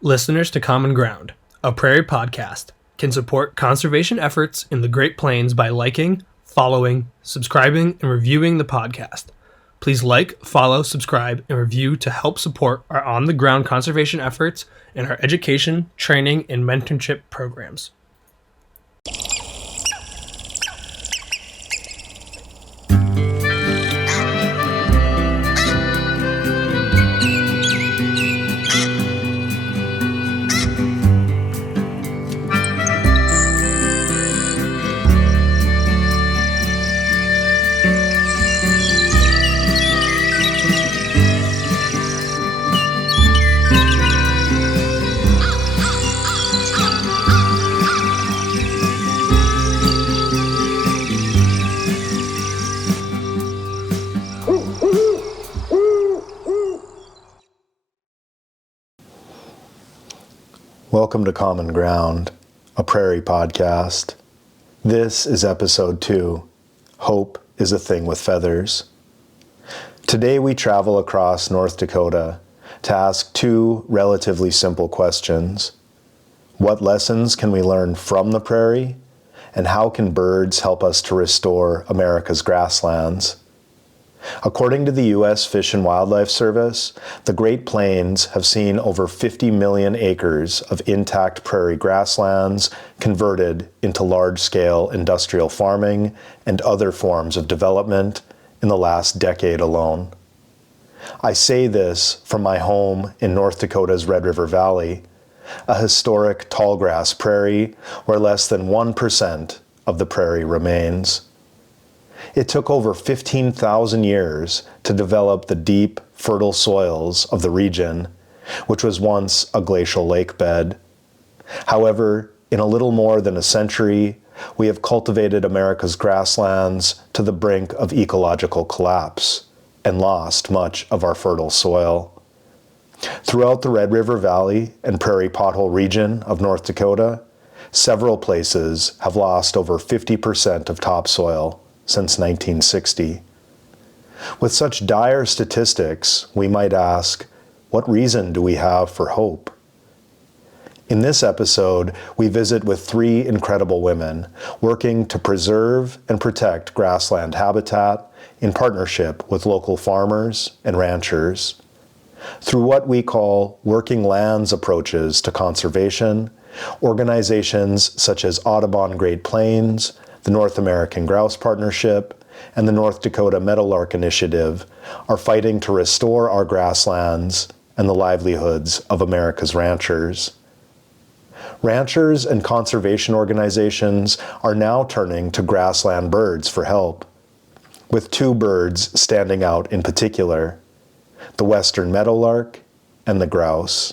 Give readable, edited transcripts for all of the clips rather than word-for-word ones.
Listeners to Common Ground, a Prairie Podcast, can support conservation efforts in the Great Plains by liking, following, subscribing, and reviewing the podcast. Please like, follow, subscribe, and review to help support our on-the-ground conservation efforts and our education, training, and mentorship programs. Welcome to Common Ground, a Prairie Podcast. This is episode 2, Hope is a Thing with Feathers. Today we travel across North Dakota to ask 2 relatively simple questions. What lessons can we learn from the prairie? And how can birds help us to restore America's grasslands? According to the U.S. Fish and Wildlife Service, the Great Plains have seen over 50 million acres of intact prairie grasslands converted into large-scale industrial farming and other forms of development in the last decade alone. I say this from my home in North Dakota's Red River Valley, a historic tallgrass prairie where less than 1% of the prairie remains. It took over 15,000 years to develop the deep, fertile soils of the region, which was once a glacial lake bed. However, in a little more than a century, we have cultivated America's grasslands to the brink of ecological collapse and lost much of our fertile soil. Throughout the Red River Valley and Prairie Pothole region of North Dakota, several places have lost over 50% of topsoil since 1960. With such dire statistics, we might ask, what reason do we have for hope? In this episode, we visit with 3 incredible women working to preserve and protect grassland habitat in partnership with local farmers and ranchers. Through what we call working lands approaches to conservation, organizations such as Audubon Great Plains, the North American Grouse Partnership, and the North Dakota Meadowlark Initiative are fighting to restore our grasslands and the livelihoods of America's ranchers. Ranchers and conservation organizations are now turning to grassland birds for help, with 2 birds standing out in particular, the western meadowlark and the grouse.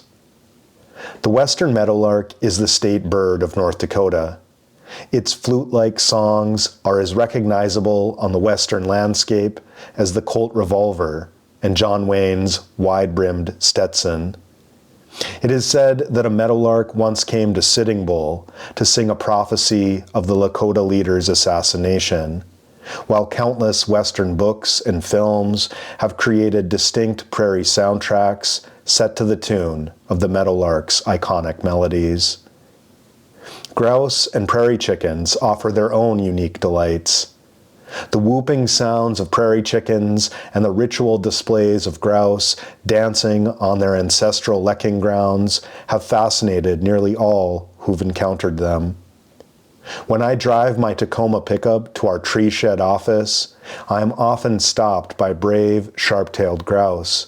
The western meadowlark is the state bird of North Dakota. Its flute-like songs are as recognizable on the western landscape as the Colt revolver and John Wayne's wide-brimmed Stetson. It is said that a meadowlark once came to Sitting Bull to sing a prophecy of the Lakota leader's assassination, while countless western books and films have created distinct prairie soundtracks set to the tune of the meadowlark's iconic melodies. Grouse and prairie chickens offer their own unique delights. The whooping sounds of prairie chickens and the ritual displays of grouse dancing on their ancestral lecking grounds have fascinated nearly all who've encountered them. When I drive my Tacoma pickup to our tree shed office, I am often stopped by brave, sharp-tailed grouse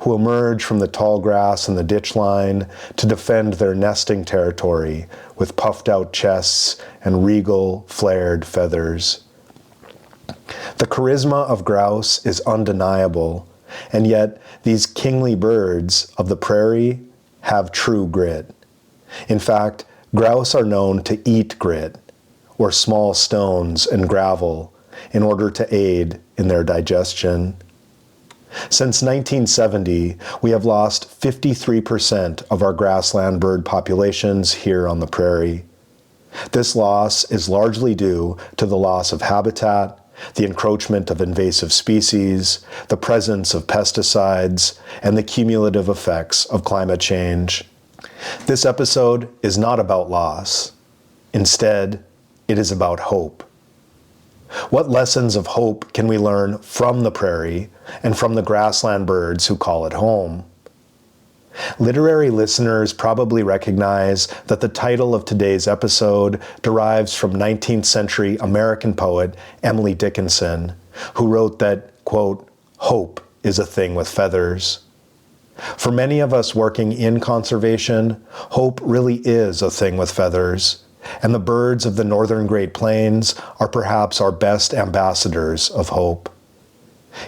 who emerge from the tall grass and the ditch line to defend their nesting territory with puffed-out chests and regal, flared feathers. The charisma of grouse is undeniable, and yet these kingly birds of the prairie have true grit. In fact, grouse are known to eat grit, or small stones and gravel, in order to aid in their digestion. Since 1970, we have lost 53% of our grassland bird populations here on the prairie. This loss is largely due to the loss of habitat, the encroachment of invasive species, the presence of pesticides, and the cumulative effects of climate change. This episode is not about loss. Instead, it is about hope. What lessons of hope can we learn from the prairie and from the grassland birds who call it home? Literary listeners probably recognize that the title of today's episode derives from 19th century American poet Emily Dickinson, who wrote that, quote, "Hope is a thing with feathers." For many of us working in conservation, hope really is a thing with feathers, and the birds of the northern Great Plains are perhaps our best ambassadors of hope.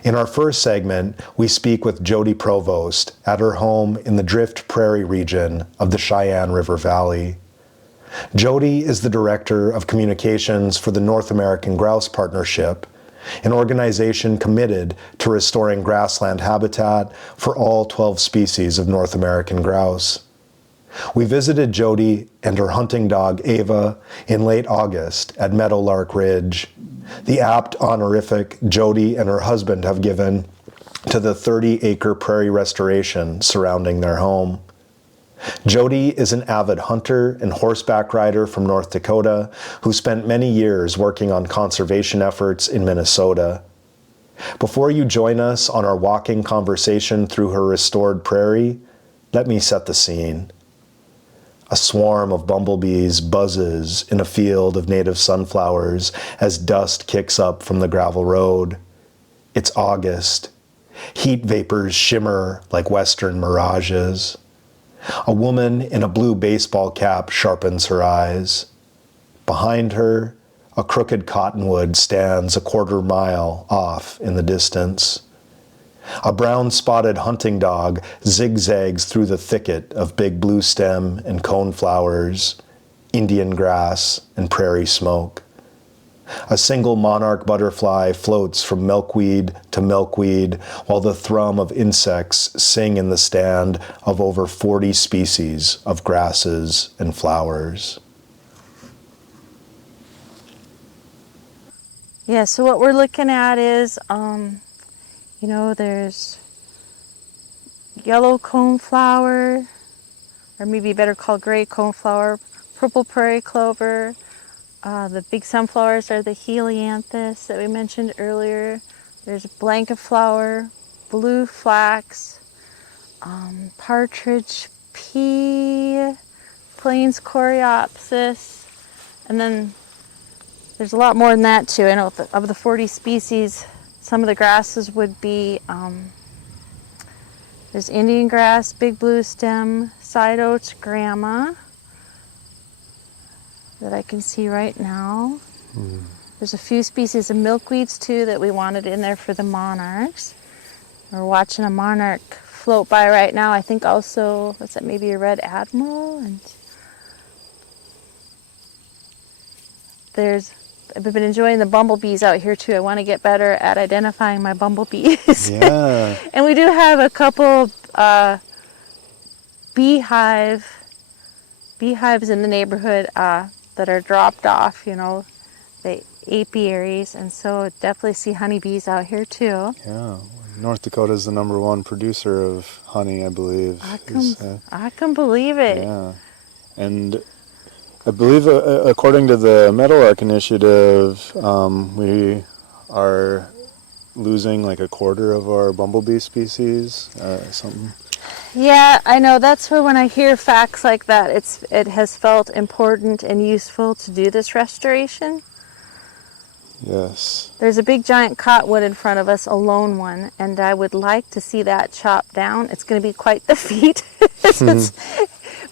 In our first segment, we speak with Jodie Provost at her home in the Drift Prairie region of the Sheyenne River Valley. Jodie is the Director of Communications for the North American Grouse Partnership, an organization committed to restoring grassland habitat for all 12 species of North American grouse. We visited Jodie and her hunting dog Ava in late August at Meadowlark Ridge, the apt honorific Jodie and her husband have given to the 30-acre prairie restoration surrounding their home. Jodie is an avid hunter and horseback rider from North Dakota who spent many years working on conservation efforts in Minnesota. Before you join us on our walking conversation through her restored prairie, let me set the scene. A swarm of bumblebees buzzes in a field of native sunflowers as dust kicks up from the gravel road. It's August. Heat vapors shimmer like western mirages. A woman in a blue baseball cap sharpens her eyes. Behind her, a crooked cottonwood stands a quarter mile off in the distance. A brown-spotted hunting dog zigzags through the thicket of big blue stem and coneflowers, Indian grass, and prairie smoke. A single monarch butterfly floats from milkweed to milkweed while the thrum of insects sing in the stand of over 40 species of grasses and flowers. Yeah, so what we're looking at is, there's yellow coneflower, or maybe better called gray coneflower, purple prairie clover. The big sunflowers are the helianthus that we mentioned earlier. There's blanket flower, blue flax, partridge pea, plains coreopsis, and then there's a lot more than that too. I know of the 40 species, some of the grasses would be, there's Indian grass, big blue stem, side oats, grama, that I can see right now. There's a few species of milkweeds too that we wanted in there for the monarchs. We're watching a monarch float by right now. I think also, what's that, maybe a red admiral? And I've been enjoying the bumblebees out here too. I want to get better at identifying my bumblebees. Yeah. And we do have a couple beehives in the neighborhood that are dropped off, the apiaries, and so definitely see honeybees out here too. Yeah, North Dakota is the #1 producer of honey, I believe. I can believe it. Yeah, and I believe according to the Meadowlark Initiative, we are losing like a quarter of our bumblebee species, something. Yeah, I know. That's where when I hear facts like that, it has felt important and useful to do this restoration. Yes. There's a big giant cottonwood in front of us, a lone one, and I would like to see that chopped down. It's going to be quite the feat. It's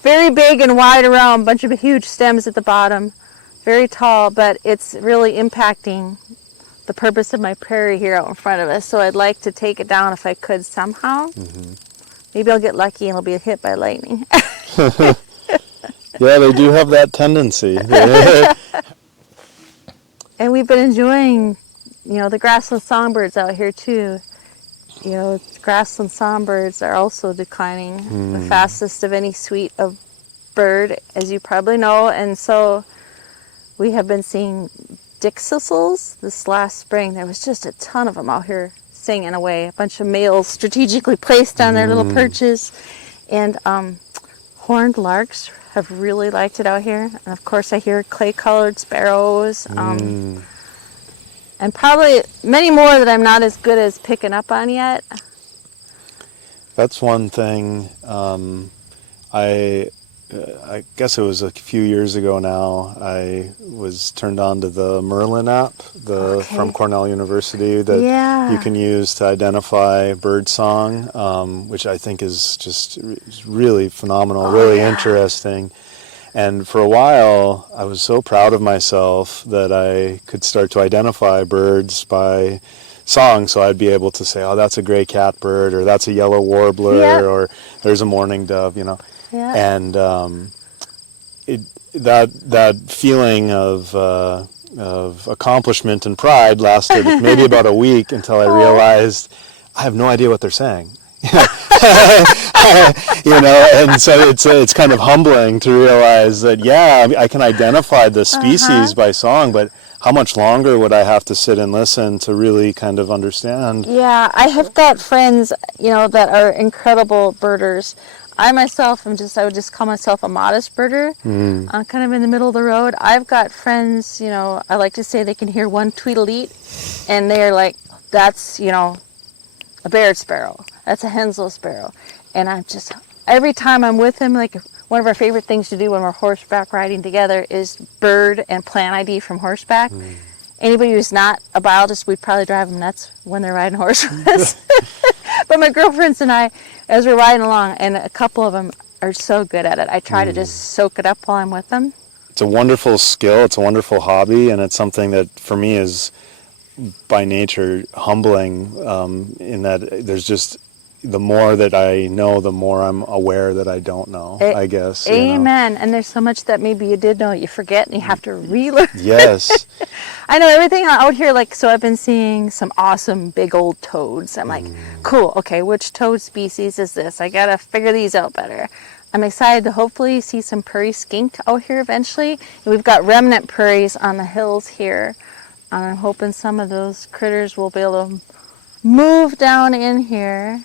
very big and wide around, bunch of huge stems at the bottom, very tall, but it's really impacting the purpose of my prairie here out in front of us. So I'd like to take it down if I could somehow. Maybe I'll get lucky and it'll be hit by lightning. Yeah, they do have that tendency. And we've been enjoying, the grassland songbirds out here too. Grassland songbirds are also declining, the fastest of any suite of bird, as you probably know. And so we have been seeing dickcissels this last spring. There was just a ton of them out here singing away. A bunch of males strategically placed on their little perches. And Horned larks have really liked it out here. And of course I hear clay-colored sparrows. And probably many more that I'm not as good as picking up on yet. That's one thing. I guess it was a few years ago now, I was turned on to the Merlin app from Cornell University that you can use to identify bird song, which I think is just really phenomenal, really interesting. And for a while, I was so proud of myself that I could start to identify birds by song, so I'd be able to say, oh, that's a gray catbird, or that's a yellow warbler, or there's a mourning dove, you know. Yeah. And that feeling of accomplishment and pride lasted maybe about a week until I realized I have no idea what they're saying. You know, and so it's kind of humbling to realize that I can identify the species by song, but how much longer would I have to sit and listen to really kind of understand? Yeah, I have got friends, you know, that are incredible birders. I myself I would just call myself a modest birder, kind of in the middle of the road. I've got friends, you know, I like to say they can hear one tweedledee, and they're like, that's, you know, a Baird sparrow. That's a Henslow sparrow. And I'm just, every time I'm with them, like, one of our favorite things to do when we're horseback riding together is bird and plant ID from horseback. Anybody who's not a biologist, we'd probably drive them nuts when they're riding horses. But my girlfriends and I, as we're riding along, and a couple of them are so good at it, I try to just soak it up while I'm with them. It's a wonderful skill, it's a wonderful hobby, and it's something that for me is by nature humbling, in that there's just, the more that I know, the more I'm aware that I don't know, I guess. Amen. You know? And there's so much that maybe you did know you forget, and you have to relearn. Yes. I know everything out here, like, so I've been seeing some awesome big old toads. I'm like, cool, okay, which toad species is this? I gotta figure these out better. I'm excited to hopefully see some prairie skink out here eventually. And we've got remnant prairies on the hills here. I'm hoping some of those critters will be able to move down in here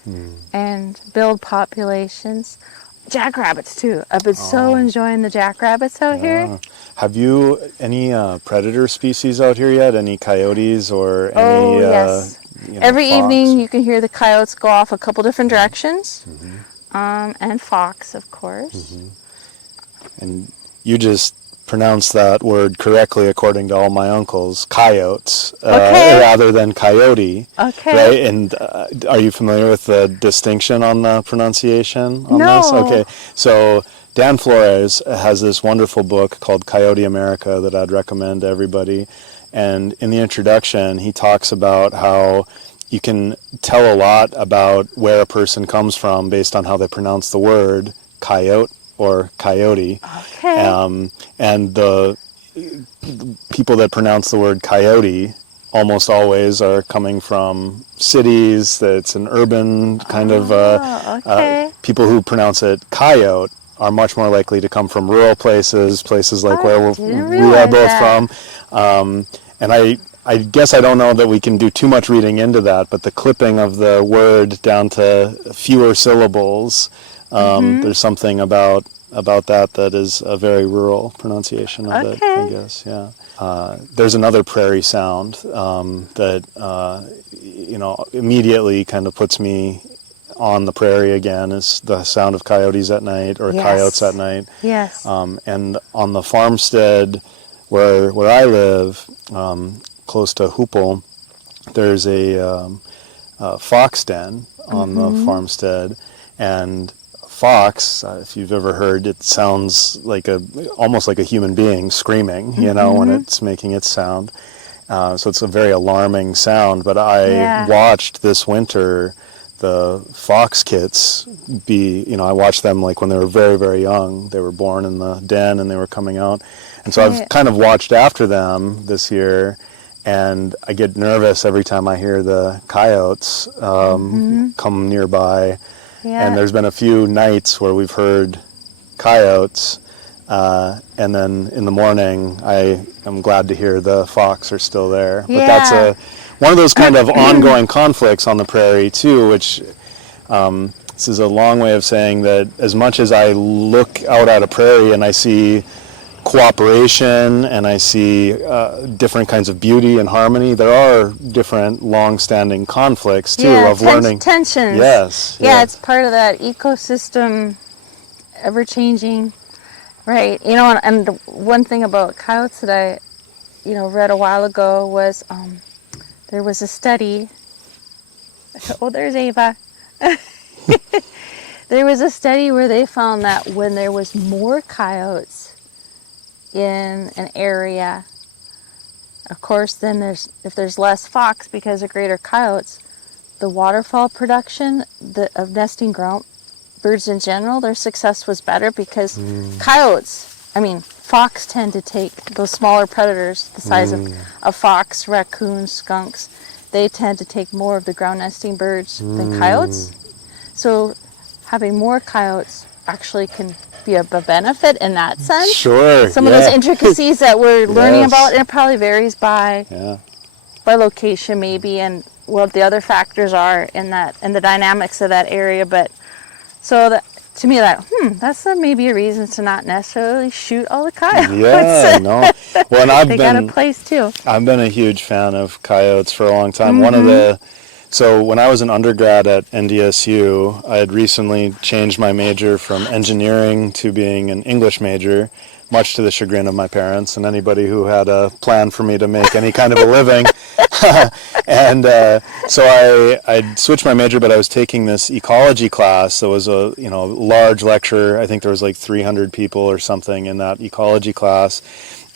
and build populations. Jackrabbits too. I've been so enjoying the jackrabbits out here. Have you any predator species out here yet? Any coyotes or any? Oh yes. Every fox? evening you can hear the coyotes go off a couple different directions, and fox, of course. And you just pronounced that word correctly according to all my uncles, coyotes, rather than coyote. Okay. Right? And are you familiar with the distinction on the pronunciation on this? Okay. So Dan Flores has this wonderful book called Coyote America that I'd recommend to everybody. And in the introduction, he talks about how you can tell a lot about where a person comes from based on how they pronounce the word coyote or coyote. Okay. And the people that pronounce the word coyote almost always are coming from cities, that it's an urban kind of, people who pronounce it coyote are much more likely to come from rural places like where we are both from. And I guess I don't know that we can do too much reading into that, but the clipping of the word down to fewer syllables, there's something about that is a very rural pronunciation of it, I guess, yeah. There's another prairie sound that, immediately kind of puts me on the prairie again, is the sound of coyotes at night, or coyotes at night. Yes. And on the farmstead where I live, close to Hoople, there's a fox den on the farmstead, and fox, if you've ever heard, it sounds like almost like a human being screaming, when it's making its sound. So it's a very alarming sound. But I watched this winter the fox kits I watched them like when they were very, very young. They were born in the den and they were coming out. And so I've kind of watched after them this year, and I get nervous every time I hear the coyotes come nearby. Yeah. And there's been a few nights where we've heard coyotes, and then in the morning I am glad to hear the fox are still there. But that's one of those kind of ongoing conflicts on the prairie too, which this is a long way of saying that as much as I look out at a prairie and I see cooperation and I see different kinds of beauty and harmony, there are different long-standing conflicts too of learning. Tensions. Yes. Yeah, it's part of that ecosystem, ever-changing, right? You know, and one thing about coyotes that I, read a while ago was there was a study. Oh, there's Ava. There was a study where they found that when there was more coyotes in an area, of course, then if there's less fox because of greater coyotes, the waterfowl production of nesting ground birds in general, their success was better because fox tend to take those smaller predators, the size of a fox, raccoons, skunks. They tend to take more of the ground nesting birds than coyotes. So having more coyotes actually can be a benefit in that sense. Sure. Some of those intricacies that we're learning about, and it probably varies by location maybe, and what the other factors are in that and the dynamics of that area. But so that, to me, that's maybe a reason to not necessarily shoot all the coyotes. Yeah, no. Well, and they got a place too. I've been a huge fan of coyotes for a long time. So when I was an undergrad at NDSU, I had recently changed my major from engineering to being an English major, much to the chagrin of my parents and anybody who had a plan for me to make any kind of a living. And so I switched my major, but I was taking this ecology class. There was a large lecture. I think there was like 300 people or something in that ecology class,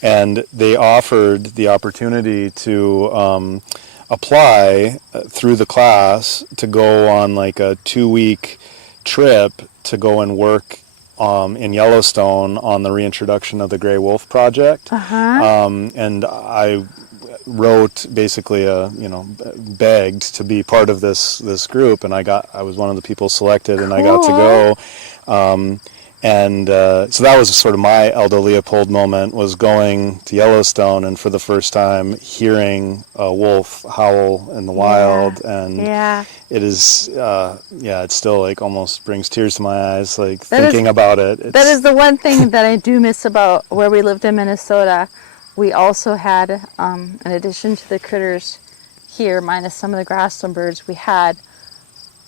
and they offered the opportunity to apply through the class to go on like a 2-week trip to go and work in Yellowstone on the reintroduction of the gray wolf project. And I wrote basically begged to be part of this group, and I was one of the people selected. Cool. And I got to go. So that was sort of my Aldo Leopold moment, was going to Yellowstone and for the first time hearing a wolf howl in the wild. And it is, it still like almost brings tears to my eyes, like thinking about it. That is the one thing that I do miss about where we lived in Minnesota. We also had, in addition to the critters here, minus some of the grassland birds, we had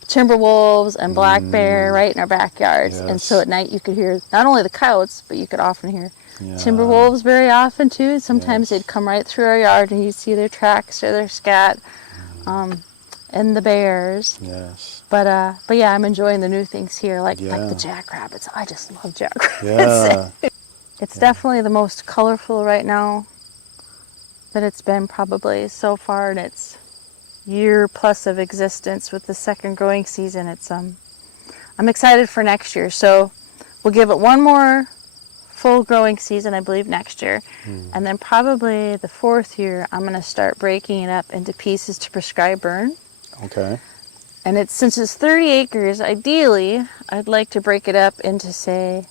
timber wolves and black bear right in our backyards. Yes. And so at night you could hear not only the coyotes, but you could often hear timber wolves very often too. Sometimes they'd come right through our yard and you'd see their tracks or their scat, and the bears. Yes. But yeah, I'm enjoying the new things here, like the jackrabbits. I just love jackrabbits. Yeah. It's definitely the most colorful right now that it's been probably so far in its year plus of existence with the second growing season. It's I'm excited for next year. So we'll give it one more full growing season, I believe, next year. And then probably the fourth year, I'm going to start breaking it up into pieces to prescribe burn. Okay. And since it's 30 acres, ideally, I'd like to break it up into, say,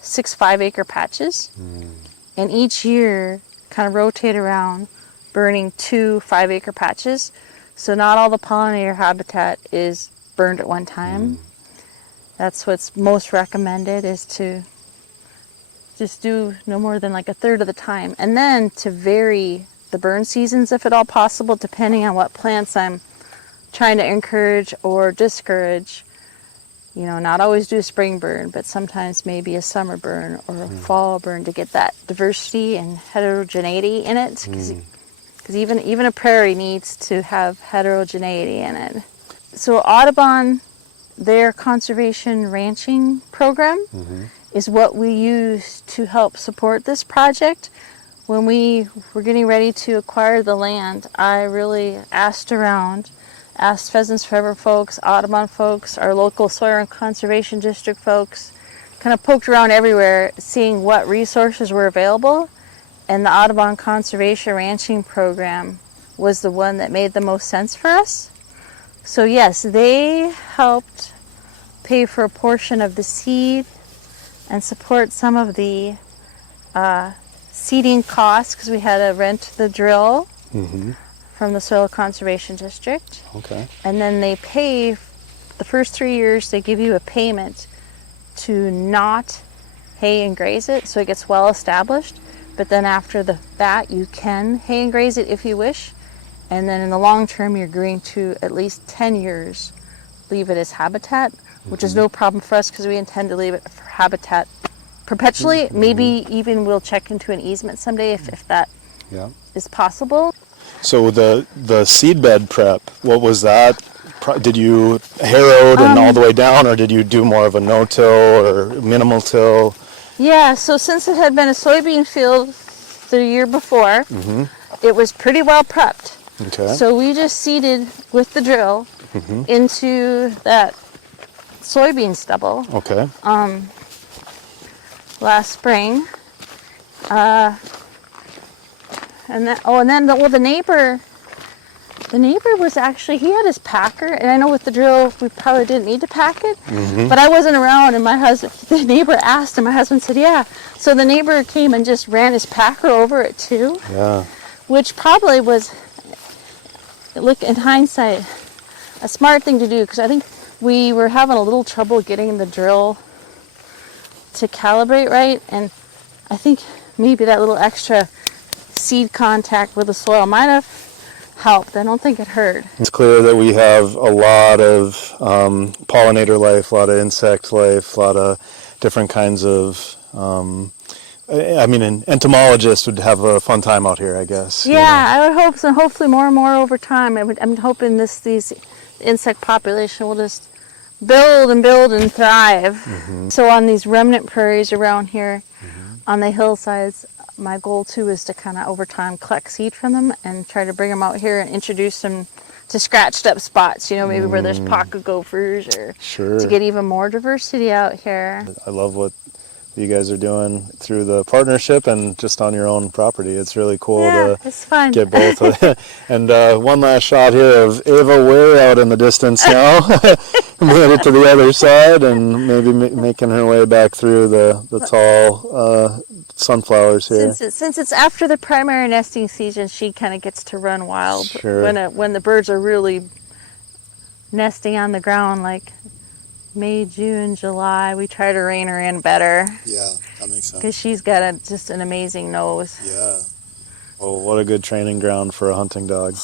6 5-acre patches. And each year kind of rotate around burning 2 5-acre patches. So not all the pollinator habitat is burned at one time. That's what's most recommended, is to just do no more than like a third of the time. And then to vary the burn seasons, if at all possible, depending on what plants I'm trying to encourage or discourage. Not always do a spring burn, but sometimes maybe a summer burn or a fall burn to get that diversity and heterogeneity in it. Because even a prairie needs to have heterogeneity in it. So Audubon, their conservation ranching program, is what we use to help support this project. When we were getting ready to acquire the land, I really asked Pheasants Forever folks, Audubon folks, our local Soil and Conservation District folks, kind of poked around everywhere, seeing what resources were available. And the Audubon Conservation Ranching Program was the one that made the most sense for us. So yes, they helped pay for a portion of the seed and support some of the seeding costs, because we had to rent the drill from the Soil Conservation District. Okay. And then they pay the first 3 years they give you a payment to not hay and graze it so it gets well established, but then after that you can hay and graze it if you wish, and then in the long term you're agreeing to at least 10 years leave it as habitat, which is no problem for us because we intend to leave it for habitat perpetually. Maybe even we'll check into an easement someday if that is possible. So the seedbed prep, what was that? Did you harrow and all the way down, or did you do more of a no-till or minimal till? Yeah, so since it had been a soybean field the year before, it was pretty well prepped. Okay. So we just seeded with the drill into that soybean stubble. Okay. Last spring. The neighbor was actually, he had his packer, and I know with the drill we probably didn't need to pack it, but I wasn't around, and the neighbor asked, and my husband said, yeah. So the neighbor came and just ran his packer over it too. Yeah. Which probably was, look in hindsight, a smart thing to do, because I think we were having a little trouble getting the drill to calibrate right, and I think maybe that little extra seed contact with the soil might have helped. I don't think it hurt. It's clear that we have a lot of pollinator life, a lot of insect life, a lot of different kinds of, an entomologist would have a fun time out here, I guess. Yeah, I would hope so. Hopefully more and more over time. I'm hoping these insect population will just build and thrive. So on these remnant prairies around here, on the hillsides, my goal too is to kind of over time collect seed from them and try to bring them out here and introduce them to scratched up spots, maybe where there's pocket gophers, or to get even more diversity out here. I love what you guys are doing through the partnership and just on your own property. It's really cool it's fun. Get both of it. And one last shot here of Ava way out in the distance now. Made it to the other side and maybe making her way back through the tall sunflowers here. Since it's after the primary nesting season, she kind of gets to run wild. When the birds are really nesting on the ground, like May, June, July, we try to rein her in better. Yeah, that makes sense. Because she's got just an amazing nose. Yeah. Well, what a good training ground for a hunting dog.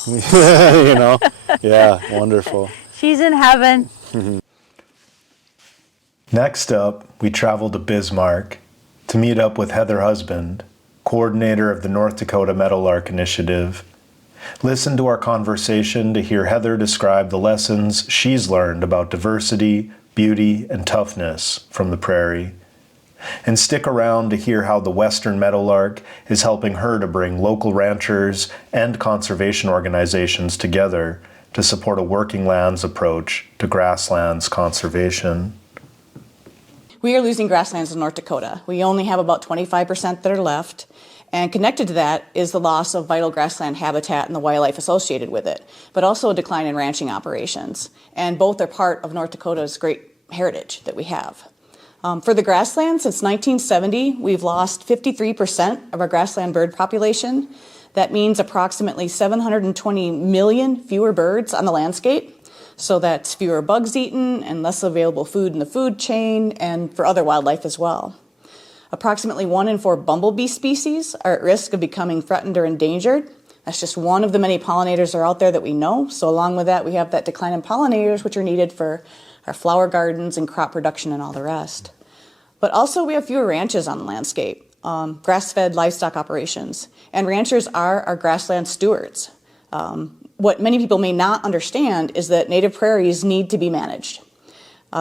Yeah, wonderful. She's in heaven. Next up, we travel to Bismarck to meet up with Heather Husband, coordinator of the North Dakota Meadowlark Initiative. Listen to our conversation to hear Heather describe the lessons she's learned about diversity, beauty, and toughness from the prairie. And stick around to hear how the Western Meadowlark is helping her to bring local ranchers and conservation organizations together to support a working lands approach to grasslands conservation. We are losing grasslands in North Dakota. We only have about 25% that are left. And connected to that is the loss of vital grassland habitat and the wildlife associated with it, but also a decline in ranching operations. And both are part of North Dakota's great heritage that we have. For the grassland, since 1970, we've lost 53% of our grassland bird population. That means approximately 720 million fewer birds on the landscape. So that's fewer bugs eaten and less available food in the food chain and for other wildlife as well. Approximately 1 in 4 bumblebee species are at risk of becoming threatened or endangered. That's just one of the many pollinators that are out there that we know. So along with that, we have that decline in pollinators, which are needed for our flower gardens and crop production and all the rest. But also we have fewer ranches on the landscape, grass-fed livestock operations. And ranchers are our grassland stewards. What many people may not understand is that native prairies need to be managed.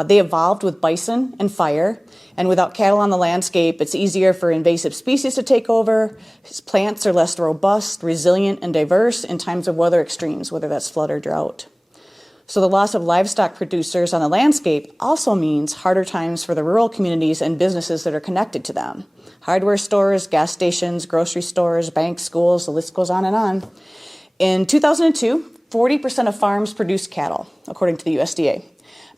They evolved with bison and fire, and without cattle on the landscape, it's easier for invasive species to take over. Plants are less robust, resilient, and diverse in times of weather extremes, whether that's flood or drought. So the loss of livestock producers on the landscape also means harder times for the rural communities and businesses that are connected to them. Hardware stores, gas stations, grocery stores, banks, schools, the list goes on and on. In 2002, 40% of farms produced cattle, according to the USDA.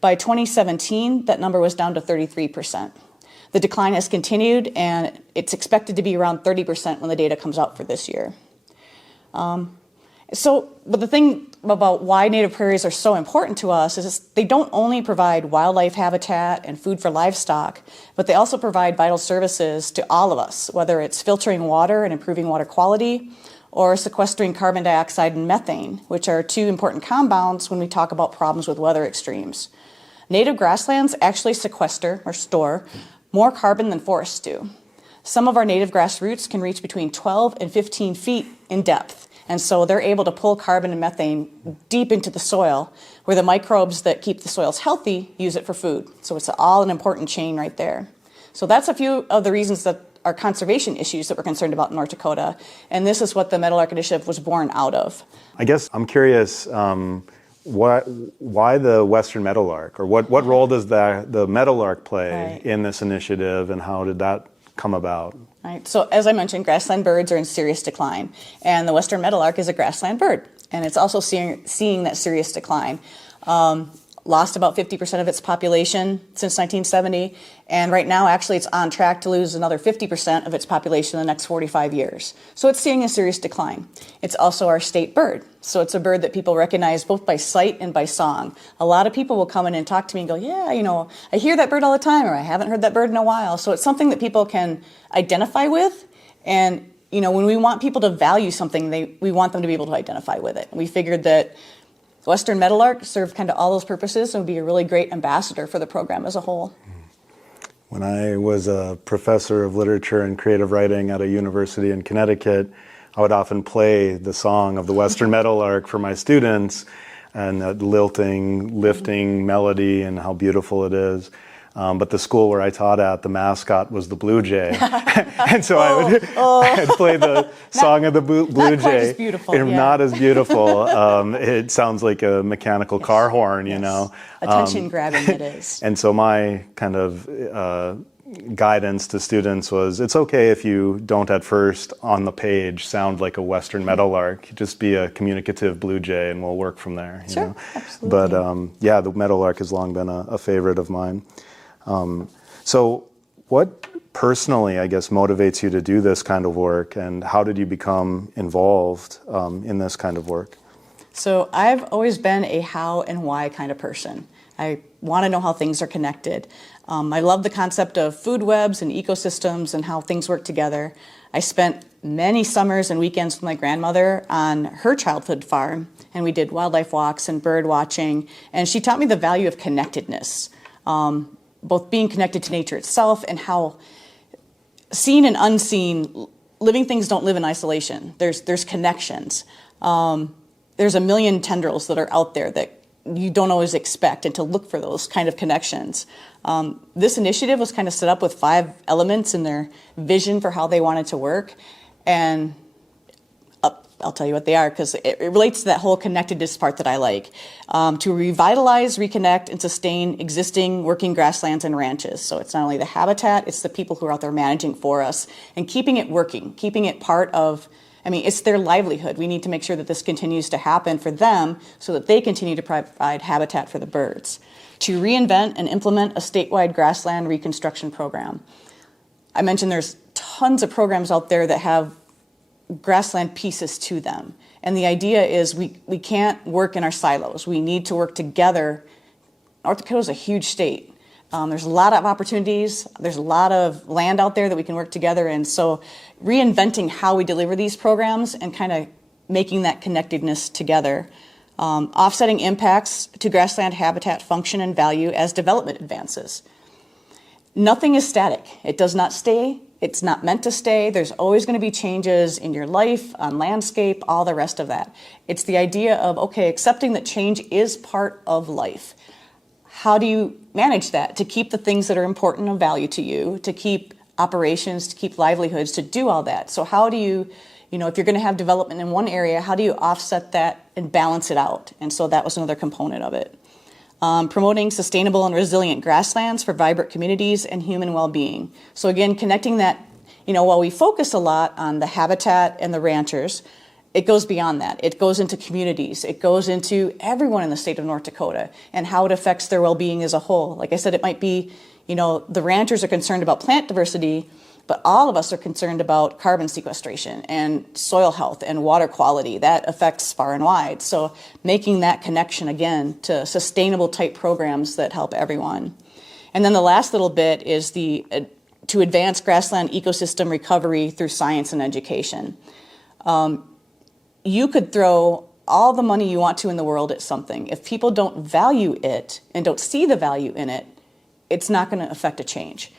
By 2017, that number was down to 33%. The decline has continued, and it's expected to be around 30% when the data comes out for this year. But the thing about why native prairies are so important to us is they don't only provide wildlife habitat and food for livestock, but they also provide vital services to all of us, whether it's filtering water and improving water quality, or sequestering carbon dioxide and methane, which are two important compounds when we talk about problems with weather extremes. Native grasslands actually sequester or store more carbon than forests do. Some of our native grass roots can reach between 12 and 15 feet in depth. And so they're able to pull carbon and methane deep into the soil, where the microbes that keep the soils healthy use it for food. So it's all an important chain right there. So that's a few of the reasons that are conservation issues that we're concerned about in North Dakota. And this is what the Meadowlark Initiative was born out of. I guess I'm curious, why the Western Meadowlark? Or what role does the Meadowlark play in this initiative, and how did that come about? Right. So as I mentioned, grassland birds are in serious decline, and the Western Meadowlark is a grassland bird, and it's also seeing that serious decline. Lost about 50% of its population since 1970, and right now actually it's on track to lose another 50% of its population in the next 45 years. So it's seeing a serious decline. It's also our state bird, so it's a bird that people recognize both by sight and by song. A lot of people will come in and talk to me and go, yeah, I hear that bird all the time, or I haven't heard that bird in a while. So it's something that people can identify with, and when we want people to value something, we want them to be able to identify with it. We figured that Western Meadowlark served kind of all those purposes and would be a really great ambassador for the program as a whole. When I was a professor of literature and creative writing at a university in Connecticut, I would often play the song of the Western Meadowlark for my students, and that lilting, lifting melody and how beautiful it is. But the school where I taught at, the mascot was the blue jay. And so I'd play the song of the blue not jay. Quite as beautiful, Not as beautiful. It sounds like a mechanical car horn, you know. Attention grabbing it is. And so my kind of guidance to students was, it's okay if you don't at first on the page sound like a Western Meadowlark. Just be a communicative blue jay and we'll work from there. Sure, absolutely. But the Meadowlark has long been a favorite of mine. So what personally, I guess, motivates you to do this kind of work, and how did you become involved in this kind of work? So I've always been a how and why kind of person. I want to know how things are connected. I love the concept of food webs and ecosystems and how things work together. I spent many summers and weekends with my grandmother on her childhood farm, and we did wildlife walks and bird watching, and she taught me the value of connectedness. Both being connected to nature itself and how seen and unseen, living things don't live in isolation. There's connections. There's a million tendrils that are out there that you don't always expect, and to look for those kind of connections. This initiative was kind of set up with 5 elements in their vision for how they wanted to work, and I'll tell you what they are, because it relates to that whole connectedness part that I like. To revitalize, reconnect, and sustain existing working grasslands and ranches. So it's not only the habitat, it's the people who are out there managing for us and keeping it working, keeping it part of, it's their livelihood. We need to make sure that this continues to happen for them so that they continue to provide habitat for the birds. To reinvent and implement a statewide grassland reconstruction program. I mentioned there's tons of programs out there that have grassland pieces to them. And the idea is we can't work in our silos. We need to work together. North Dakota is a huge state. There's a lot of opportunities. There's a lot of land out there that we can work together in. So reinventing how we deliver these programs and kind of making that connectedness together. Offsetting impacts to grassland habitat function and value as development advances. Nothing is static. It does not stay. It's not meant to stay. There's always going to be changes in your life, on landscape, all the rest of that. It's the idea of, accepting that change is part of life. How do you manage that to keep the things that are important of value to you, to keep operations, to keep livelihoods, to do all that? So how do you, if you're going to have development in one area, how do you offset that and balance it out? And so that was another component of it. Promoting sustainable and resilient grasslands for vibrant communities and human well-being. So again, connecting that, while we focus a lot on the habitat and the ranchers, it goes beyond that. It goes into communities. It goes into everyone in the state of North Dakota and how it affects their well-being as a whole. Like I said, it might be, the ranchers are concerned about plant diversity, But all of us are concerned about carbon sequestration and soil health and water quality. That affects far and wide. So making that connection again to sustainable type programs that help everyone. And then the last little bit is to advance grassland ecosystem recovery through science and education. You could throw all the money you want to in the world at something. If people don't value it and don't see the value in it, it's not going to affect a change.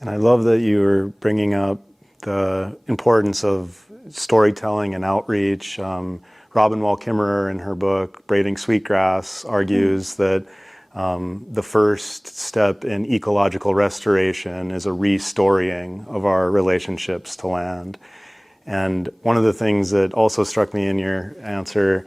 And I love that you were bringing up the importance of storytelling and outreach. Robin Wall Kimmerer, in her book Braiding Sweetgrass, argues that the first step in ecological restoration is a restorying of our relationships to land. And one of the things that also struck me in your answer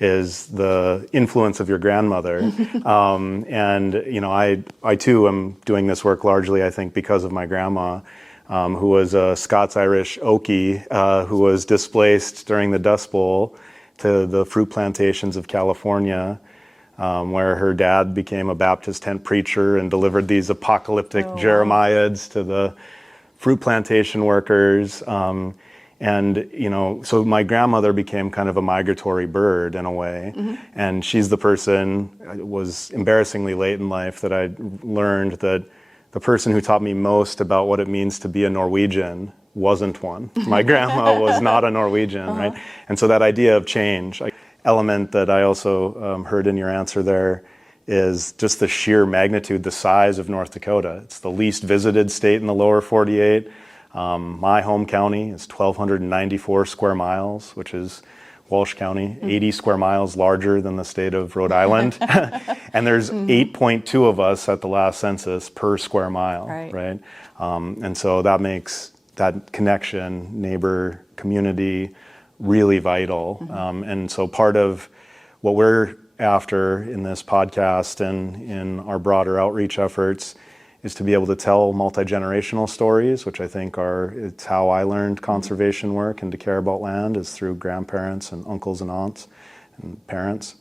is the influence of your grandmother. And, you know, I too am doing this work largely, I think, because of my grandma, who was a Scots-Irish Okie, who was displaced during the Dust Bowl to the fruit plantations of California, where her dad became a Baptist tent preacher and delivered these apocalyptic Jeremiads to the fruit plantation workers. And, you know, so my grandmother became kind of a migratory bird in a way. And she's the person, it was embarrassingly late in life that I learned that the person who taught me most about what it means to be a Norwegian wasn't one. My grandma was not a Norwegian, right? And so that idea of change, like, element that I also heard in your answer there is just the sheer magnitude, the size of North Dakota. It's the least visited state in the lower 48. My home county is 1,294 square miles, which is Walsh County, 80 square miles larger than the state of Rhode Island. And there's 8.2 of us at the last census per square mile, right? And so that makes that connection, neighbor, community, really vital. And so part of what we're after in this podcast and in our broader outreach efforts is to be able to tell multi-generational stories, which I think it's how I learned conservation work and to care about land, is through grandparents and uncles and aunts and parents.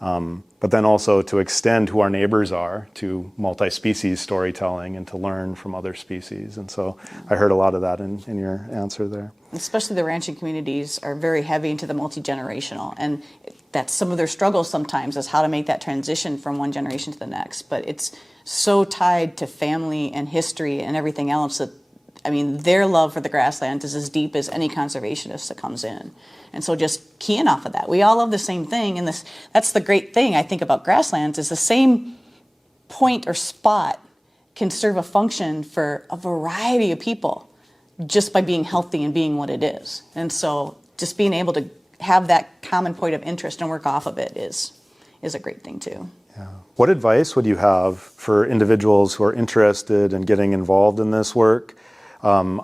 But then also to extend who our neighbors are to multi-species storytelling and to learn from other species. And so I heard a lot of that in your answer there. Especially the ranching communities are very heavy into the multi-generational, and that's some of their struggles sometimes, is how to make that transition from one generation to the next. But it's so tied to family and history and everything else that, I mean, their love for the grassland is as deep as any conservationist that comes in. And so just keying off of that, we all love the same thing, and that's the great thing I think about grasslands, is the same point or spot can serve a function for a variety of people just by being healthy and being what it is. And so just being able to have that common point of interest and work off of it is a great thing too. Yeah. What advice would you have for individuals who are interested in getting involved in this work?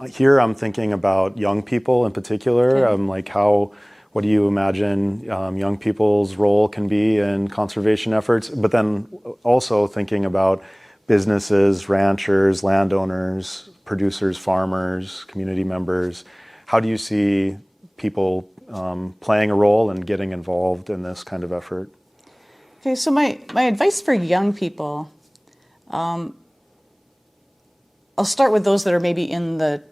Here I'm thinking about young people in particular. Okay. What do you imagine young people's role can be in conservation efforts? But then also thinking about businesses, ranchers, landowners, producers, farmers, community members. How do you see people playing a role and getting involved in this kind of effort? Okay, so my advice for young people, I'll start with those that are maybe in the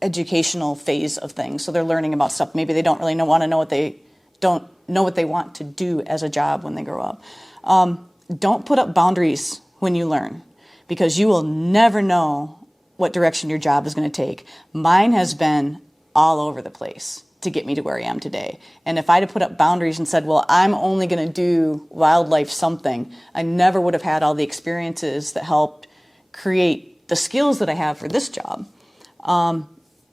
educational phase of things. So they're learning about stuff. Maybe they don't really want to know what they want to do as a job when they grow up. Don't put up boundaries when you learn, because you will never know what direction your job is going to take. Mine has been all over the place to get me to where I am today. And if I'd have put up boundaries and said, well, I'm only going to do wildlife something, I never would have had all the experiences that helped create the skills that I have for this job.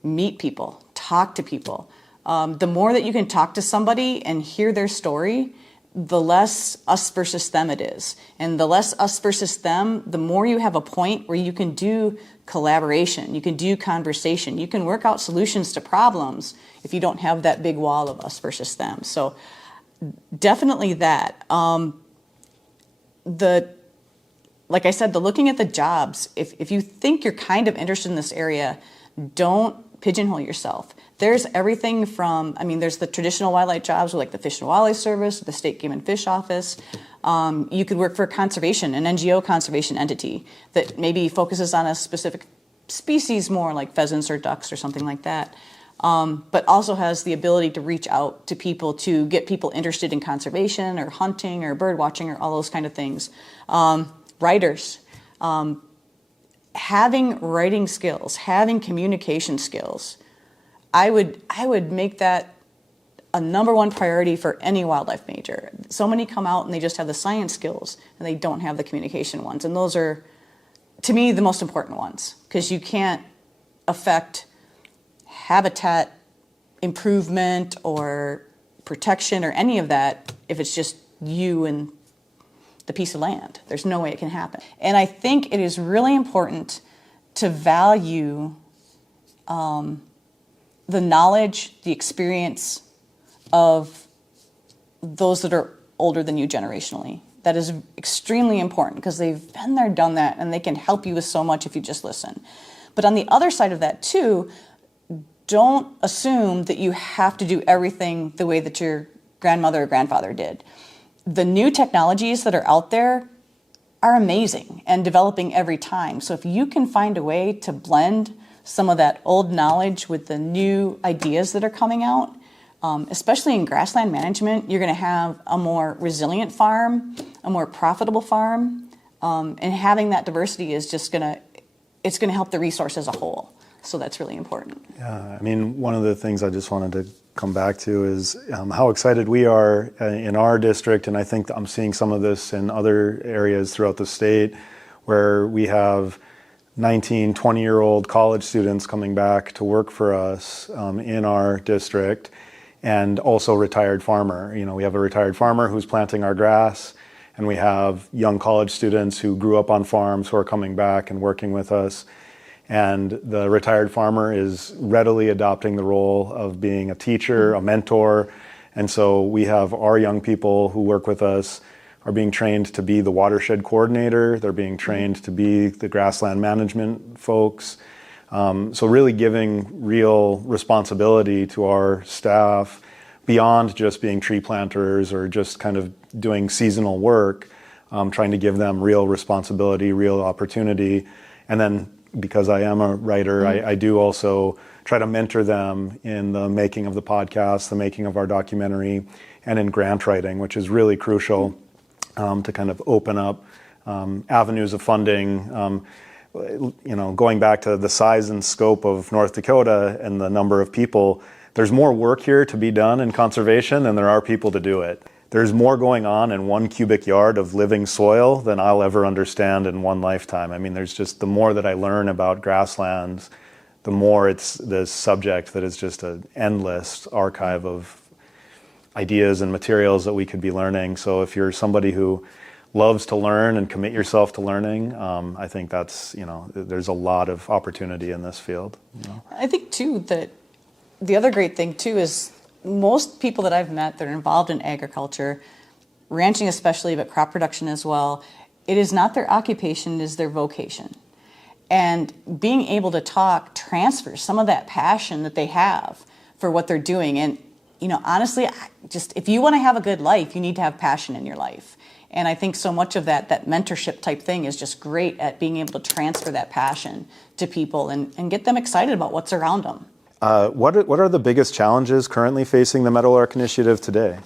Meet people, talk to people. The more that you can talk to somebody and hear their story, the less us versus them it is. And the less us versus them, the more you have a point where you can do collaboration, you can do conversation, you can work out solutions to problems if you don't have that big wall of us versus them. So definitely that. Like I said, the looking at the jobs, if you think you're kind of interested in this area, don't pigeonhole yourself. There's everything from, there's the traditional wildlife jobs with like the Fish and Wildlife Service, the State Game and Fish Office. You could work for conservation, an NGO conservation entity that maybe focuses on a specific species more like pheasants or ducks or something like that, but also has the ability to reach out to people to get people interested in conservation or hunting or bird watching or all those kind of things. Writers, having writing skills, having communication skills, I would make that a number one priority for any wildlife major. So many come out and they just have the science skills and they don't have the communication ones. And those are, to me, the most important ones, because you can't affect habitat improvement or protection or any of that if it's just you and the piece of land. There's no way it can happen. And I think it is really important to value the knowledge, the experience of those that are older than you generationally. That is extremely important because they've been there, done that, and they can help you with so much if you just listen. But on the other side of that too, don't assume that you have to do everything the way that your grandmother or grandfather did. The new technologies that are out there are amazing and developing every time. So if you can find a way to blend some of that old knowledge with the new ideas that are coming out, especially in grassland management, you're going to have a more resilient farm, a more profitable farm, and having that diversity is just it's going to help the resource as a whole. So that's really important. Yeah, I mean, one of the things I just wanted to come back to is how excited we are in our district, and I think I'm seeing some of this in other areas throughout the state, where we have 19, 20-year-old college students coming back to work for us in our district, and also retired farmer. You know, we have a retired farmer who's planting our grass, and we have young college students who grew up on farms who are coming back and working with us. And the retired farmer is readily adopting the role of being a teacher, a mentor. And so we have our young people who work with us are being trained to be the watershed coordinator. They're being trained to be the grassland management folks. So really giving real responsibility to our staff beyond just being tree planters or just kind of doing seasonal work, trying to give them real responsibility, real opportunity. And then because I am a writer, I do also try to mentor them in the making of the podcast, the making of our documentary, and in grant writing, which is really crucial to kind of open up avenues of funding. You know, going back to the size and scope of North Dakota and the number of people, there's more work here to be done in conservation than there are people to do it. There's more going on in 1 cubic yard of living soil than I'll ever understand in one lifetime. I mean, there's just, the more that I learn about grasslands, the more it's this subject that is just an endless archive of ideas and materials that we could be learning. So if you're somebody who loves to learn and commit yourself to learning, I think that's, you know, there's a lot of opportunity in this field. You know? I think too that the other great thing too is most people that I've met that are involved in agriculture, ranching especially, but crop production as well, it is not their occupation, it is their vocation. And being able to talk transfers some of that passion that they have for what they're doing. And, you know, honestly, if you want to have a good life, you need to have passion in your life. And I think so much of that mentorship type thing is just great at being able to transfer that passion to people and get them excited about what's around them. What are the biggest challenges currently facing the Meadowlark Initiative today?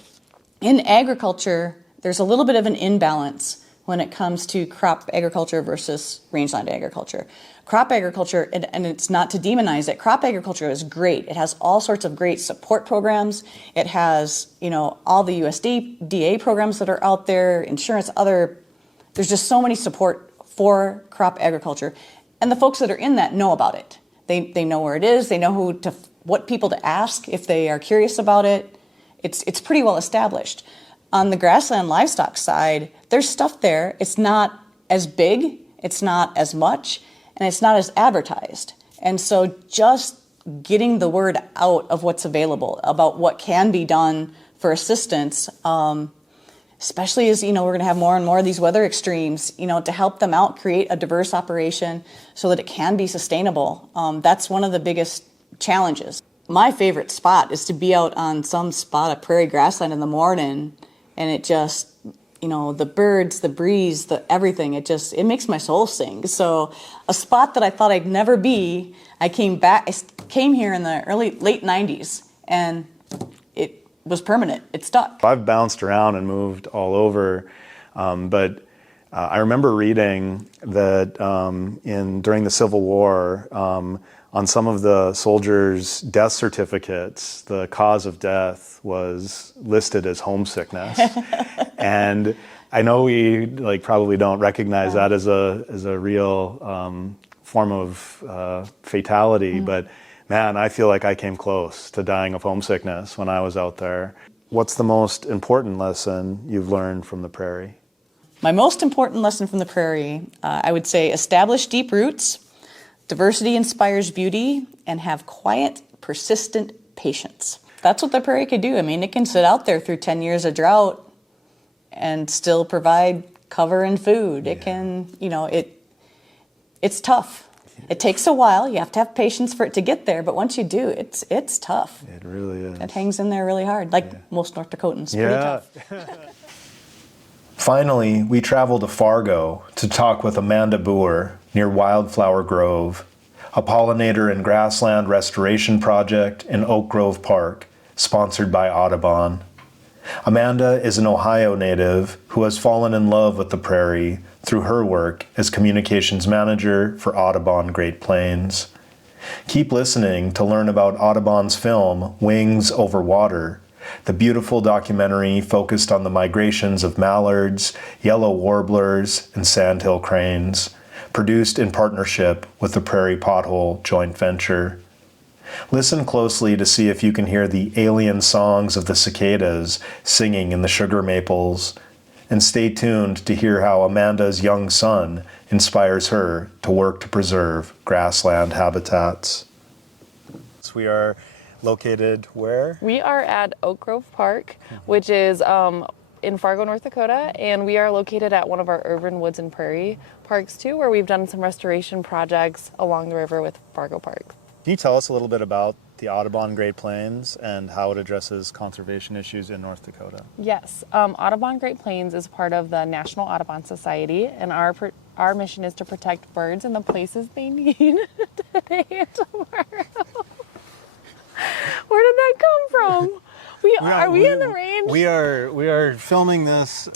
In agriculture, there's a little bit of an imbalance when it comes to crop agriculture versus rangeland agriculture. Crop agriculture, and it's not to demonize it, crop agriculture is great. It has all sorts of great support programs. It has, you know, all the USDA programs that are out there, insurance, there's just so many support for crop agriculture. And the folks that are in that know about it. They know where it is. They know what people to ask if they are curious about it. It's pretty well established. On the grassland livestock side, there's stuff there. It's not as big, it's not as much, and it's not as advertised. And so just getting the word out of what's available, about what can be done for assistance, especially as, you know, we're going to have more and more of these weather extremes, you know, to help them out, create a diverse operation so that it can be sustainable. That's one of the biggest challenges. My favorite spot is to be out on some spot of prairie grassland in the morning, and the birds, the breeze, the everything. It makes my soul sing. So a spot that I thought I'd never be, I came here in the late 90s, and it was permanent. It stuck. I've bounced around and moved all over, but I remember reading that during the Civil War, on some of the soldiers' death certificates, the cause of death was listed as homesickness. And I know we probably don't recognize that as a real form of fatality, but man, I feel like I came close to dying of homesickness when I was out there. What's the most important lesson you've learned from the prairie? My most important lesson from the prairie, I would say, establish deep roots, diversity inspires beauty, and have quiet, persistent patience. That's what the prairie could do. I mean, it can sit out there through 10 years of drought and still provide cover and food. Yeah. It can, it's tough. It takes a while. You have to have patience for it to get there, but once you do, it's tough. It really is. It hangs in there really hard, most North Dakotans. Yeah. Pretty tough. Finally, we travel to Fargo to talk with Amanda Boer near Wildflower Grove, a pollinator and grassland restoration project in Oak Grove Park, sponsored by Audubon. Amanda is an Ohio native who has fallen in love with the prairie through her work as communications manager for Audubon Great Plains. Keep listening to learn about Audubon's film Wings Over Water, the beautiful documentary focused on the migrations of mallards, yellow warblers, and sandhill cranes, produced in partnership with the Prairie Pothole joint venture. Listen closely to see if you can hear the alien songs of the cicadas singing in the sugar maples, and stay tuned to hear how Amanda's young son inspires her to work to preserve grassland habitats. We are located where? We are at Oak Grove Park, which is in Fargo, North Dakota, and we are located at one of our urban woods and prairie parks too, where we've done some restoration projects along the river with Fargo Park. Can you tell us a little bit about the Audubon Great Plains and how it addresses conservation issues in North Dakota? Yes, Audubon Great Plains is part of the National Audubon Society, and our mission is to protect birds in the places they need today and tomorrow. Where did that come from? Are we in the range? We are filming this,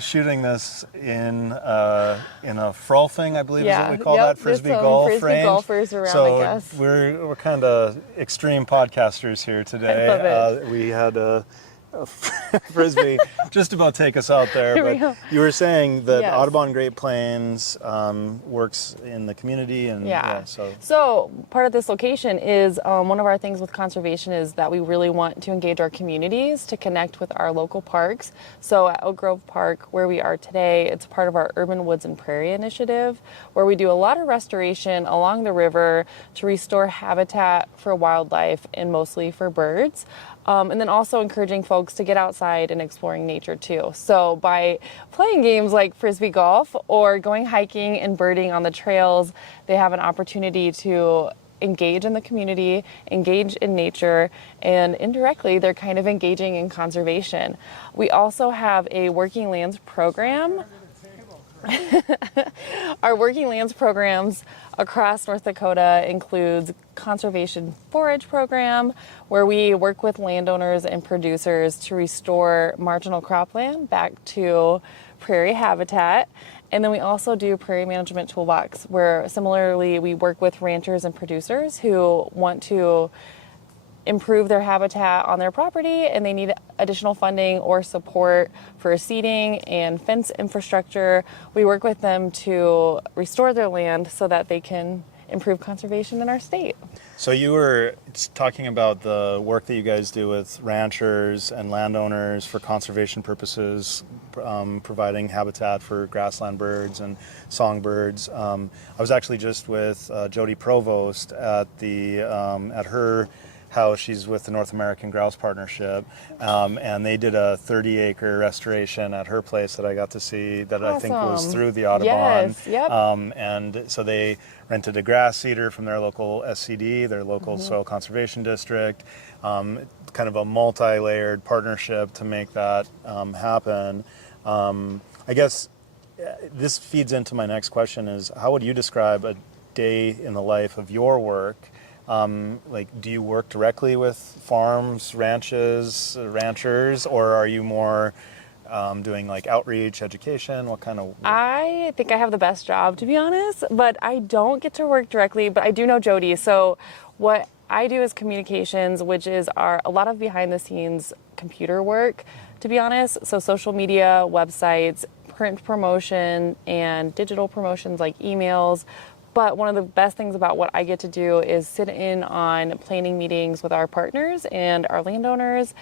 shooting this in a frolfing, I believe is what we call that, frisbee golf range. Frisbee golfers around, so I guess. We're kind of extreme podcasters here today. I love it. We had a frisbee just about take us out there, but you were saying that Yes. Audubon Great Plains works in the community, and so part of this location is one of our things with conservation is that we really want to engage our communities to connect with our local parks. So at Oak Grove Park, where we are today, it's part of our Urban Woods and Prairie initiative, where we do a lot of restoration along the river to restore habitat for wildlife and mostly for birds. And then also encouraging folks to get outside and exploring nature too. So by playing games like frisbee golf or going hiking and birding on the trails, they have an opportunity to engage in the community, engage in nature, and indirectly they're kind of engaging in conservation. We also have a working lands program. Our working lands programs across North Dakota includes conservation forage program, where we work with landowners and producers to restore marginal cropland back to prairie habitat. And then we also do prairie management toolbox, where similarly we work with ranchers and producers who want to improve their habitat on their property and they need additional funding or support for seeding and fence infrastructure. We work with them to restore their land so that they can improve conservation in our state. So you were talking about the work that you guys do with ranchers and landowners for conservation purposes, providing habitat for grassland birds and songbirds. I was actually just with Jodie Provost at her house. She's with the North American Grouse Partnership, and they did a 30-acre restoration at her place that I got to see that I think was through the Audubon. Yes, yep. And so they rented a grass seeder from their local SCD, their local soil conservation district, kind of a multi-layered partnership to make that happen. I guess this feeds into my next question is, how would you describe a day in the life of your work? Like, do you work directly with farms, ranches, ranchers, or are you more doing like outreach, education? What kind of? I think I have the best job, to be honest, but I don't get to work directly, but I do know Jodie. So what I do is communications, which is a lot of behind the scenes computer work, to be honest. So social media, websites, print promotion, and digital promotions like emails. But one of the best things about what I get to do is sit in on planning meetings with our partners and our landowners,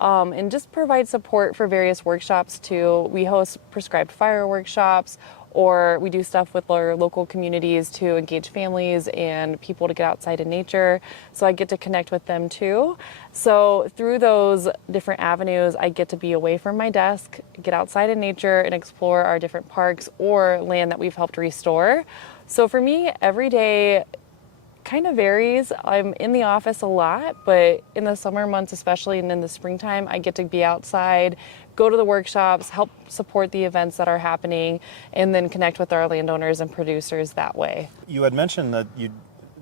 and just provide support for various workshops too. We host prescribed fire workshops, or we do stuff with our local communities to engage families and people to get outside in nature. So I get to connect with them too. So through those different avenues, I get to be away from my desk, get outside in nature and explore our different parks or land that we've helped restore. So for me, every day kind of varies. I'm in the office a lot, but in the summer months especially, and in the springtime, I get to be outside, go to the workshops, help support the events that are happening, and then connect with our landowners and producers that way. You had mentioned that you'd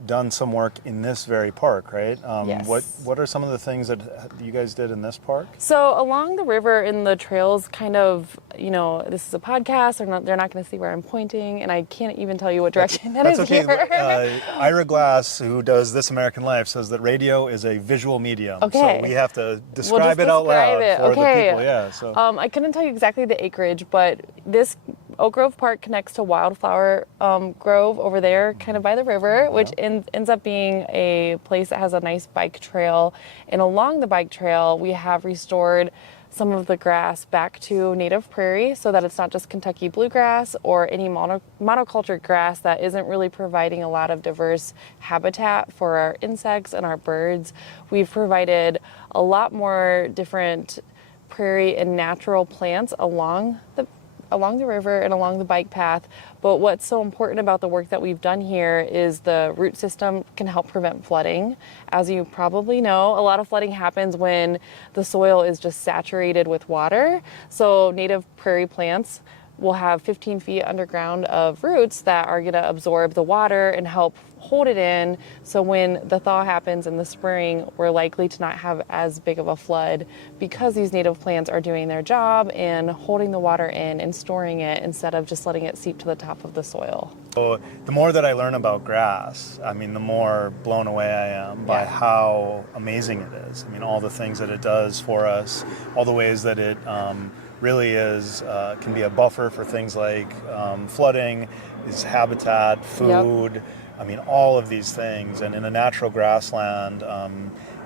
done some work in this very park, right? Yes. What are some of the things that you guys did in this park? So along the river in the trails, kind of, this is a podcast, they're not going to see where I'm pointing, and I can't even tell you what direction that is. That's okay. Here. Ira Glass, who does This American Life, says that radio is a visual medium. Okay. So we have to describe it out loud for the people. Yeah. So I couldn't tell you exactly the acreage, but this Oak Grove Park connects to Wildflower Grove over there, kind of by the river, which ends up being a place that has a nice bike trail. And along the bike trail, we have restored some of the grass back to native prairie so that it's not just Kentucky bluegrass or any monoculture grass that isn't really providing a lot of diverse habitat for our insects and our birds. We've provided a lot more different prairie and natural plants along the river and along the bike path. But what's so important about the work that we've done here is the root system can help prevent flooding. As you probably know, a lot of flooding happens when the soil is just saturated with water. So native prairie plants will have 15 feet underground of roots that are going to absorb the water and help hold it in. So when the thaw happens in the spring, we're likely to not have as big of a flood because these native plants are doing their job and holding the water in and storing it instead of just letting it seep to the top of the soil. So the more that I learn about grass, the more blown away I am by how amazing it is. All the things that it does for us, all the ways that it really is, can be a buffer for things like flooding, is habitat, food. Yep. All of these things. And in a natural grassland,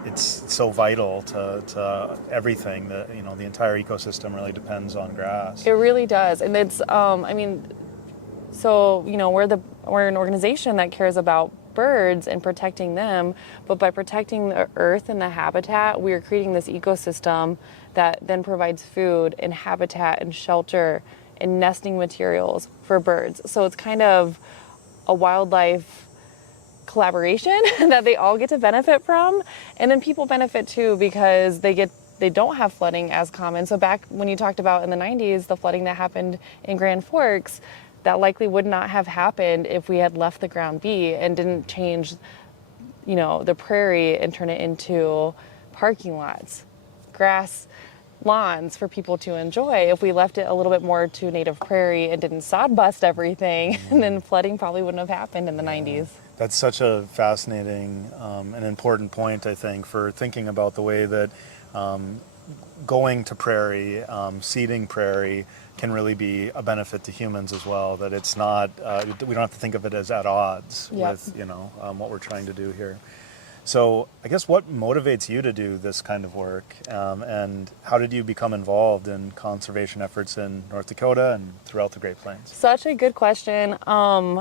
it's so vital to everything that, the entire ecosystem really depends on grass. It really does. And it's, so, we're an organization that cares about birds and protecting them, but by protecting the earth and the habitat, we are creating this ecosystem that then provides food and habitat and shelter and nesting materials for birds. So it's kind of a wildlife collaboration that they all get to benefit from, and then people benefit too because they don't have flooding as common. So back when you talked about in the 90s, the flooding that happened in Grand Forks, that likely would not have happened if we had left the ground be and didn't change, the prairie and turn it into parking lots, grass lawns for people to enjoy. If we left it a little bit more to native prairie and didn't sod bust everything, then flooding probably wouldn't have happened in the 90s. That's such a fascinating and important point, I think, for thinking about the way that going to prairie, seeding prairie, can really be a benefit to humans as well. That it's not, we don't have to think of it as at odds with, what we're trying to do here. So I guess what motivates you to do this kind of work, and how did you become involved in conservation efforts in North Dakota and throughout the Great Plains? Such a good question.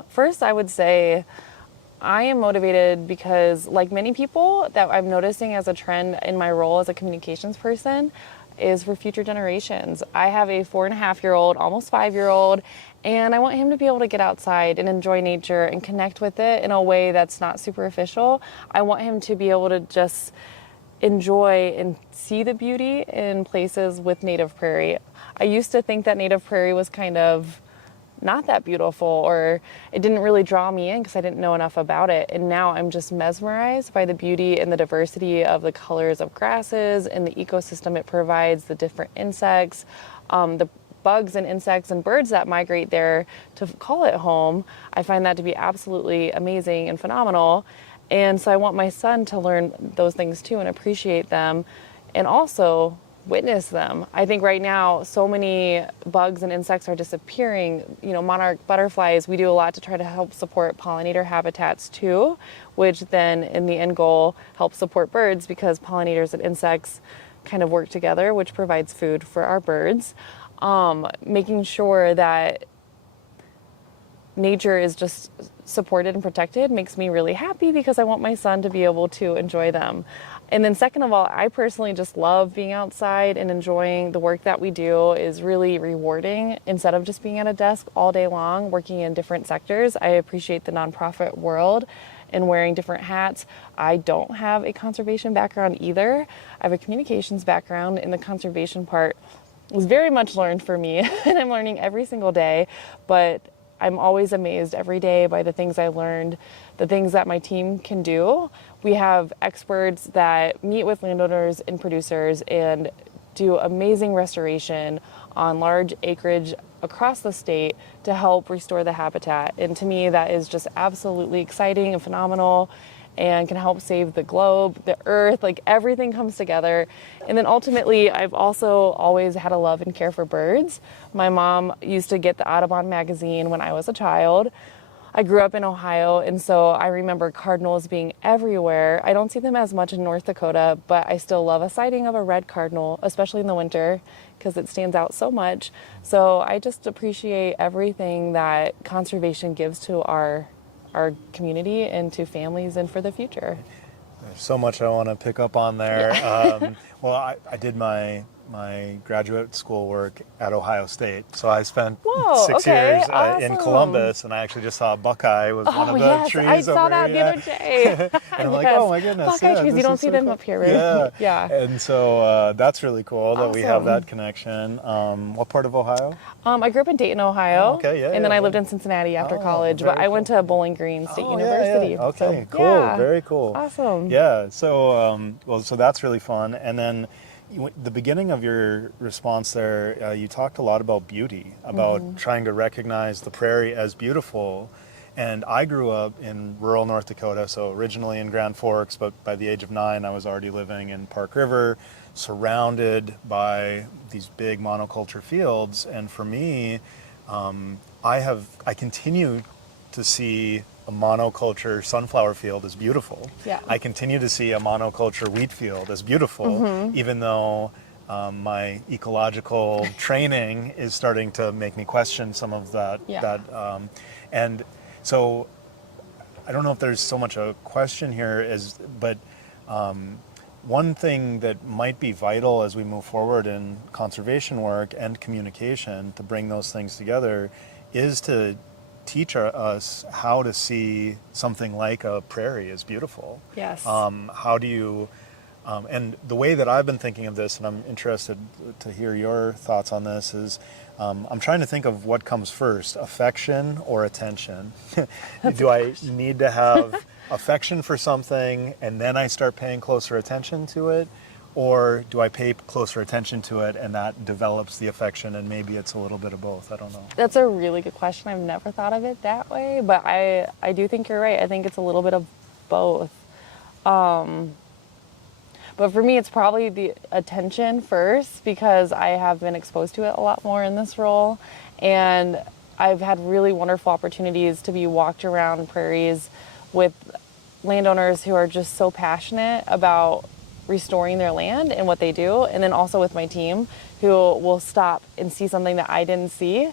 First, I would say I am motivated because, like many people, that I'm noticing as a trend in my role as a communications person is for future generations. I have a 4.5-year-old, almost 5-year-old, and I want him to be able to get outside and enjoy nature and connect with it in a way that's not superficial. I want him to be able to just enjoy and see the beauty in places with native prairie. I used to think that native prairie was kind of not that beautiful, or it didn't really draw me in because I didn't know enough about it. And now I'm just mesmerized by the beauty and the diversity of the colors of grasses and the ecosystem it provides, the different insects, the bugs and insects and birds that migrate there to call it home. I find that to be absolutely amazing and phenomenal. And so I want my son to learn those things too and appreciate them and also witness them. I think right now so many bugs and insects are disappearing. You know, monarch butterflies, we do a lot to try to help support pollinator habitats too, which then in the end goal helps support birds because pollinators and insects kind of work together, which provides food for our birds. Making sure that nature is just supported and protected makes me really happy because I want my son to be able to enjoy them. And then second of all, I personally just love being outside and enjoying the work that we do is really rewarding. Instead of just being at a desk all day long, working in different sectors, I appreciate the nonprofit world and wearing different hats. I don't have a conservation background either. I have a communications background, and the conservation part was very much learned for me, and I'm learning every single day, but I'm always amazed every day by the things I learned, the things that my team can do. We have experts that meet with landowners and producers and do amazing restoration on large acreage across the state to help restore the habitat. And to me, that is just absolutely exciting and phenomenal and can help save the globe, the earth, like everything comes together. And then ultimately, I've also always had a love and care for birds. My mom used to get the Audubon magazine when I was a child. I grew up in Ohio, and so I remember cardinals being everywhere. I don't see them as much in North Dakota, but I still love a sighting of a red cardinal, especially in the winter, because it stands out so much. So I just appreciate everything that conservation gives to our community and to families and for the future. There's so much I want to pick up on there. Well, I did my graduate school work at Ohio State, so I spent 6 years in Columbus, and I actually just saw a buckeye was one of the trees. I saw that the other day. And I'm like, oh my goodness, buckeye trees, you don't see them up here, right? Yeah. And so that's really cool that we have that connection. What part of Ohio? I grew up in Dayton, Ohio. And then I lived in Cincinnati after college, but I went to Bowling Green State University. Okay, so, cool, very cool. Awesome. Yeah, so so that's really fun. And then the beginning of your response there, you talked a lot about beauty, about trying to recognize the prairie as beautiful. And I grew up in rural North Dakota, so originally in Grand Forks, but by the age of 9, I was already living in Park River, surrounded by these big monoculture fields. And for me, I continue to see a monoculture sunflower field as beautiful. Yeah. I continue to see a monoculture wheat field as beautiful, even though my ecological training is starting to make me question some of that. And so I don't know if there's so much a question here, but one thing that might be vital as we move forward in conservation work and communication to bring those things together is to teach us how to see something like a prairie as beautiful. Yes. How do you, and the way that I've been thinking of this, and I'm interested to hear your thoughts on this, is I'm trying to think of what comes first, affection or attention. Do I need to have affection for something and then I start paying closer attention to it? Or do I pay closer attention to it and that develops the affection, and maybe it's a little bit of both? I don't know. That's a really good question. I've never thought of it that way, but I do think you're right. I think it's a little bit of both. But for me, it's probably the attention first because I have been exposed to it a lot more in this role. And I've had really wonderful opportunities to be walked around prairies with landowners who are just so passionate about restoring their land and what they do, and then also with my team who will stop and see something that I didn't see,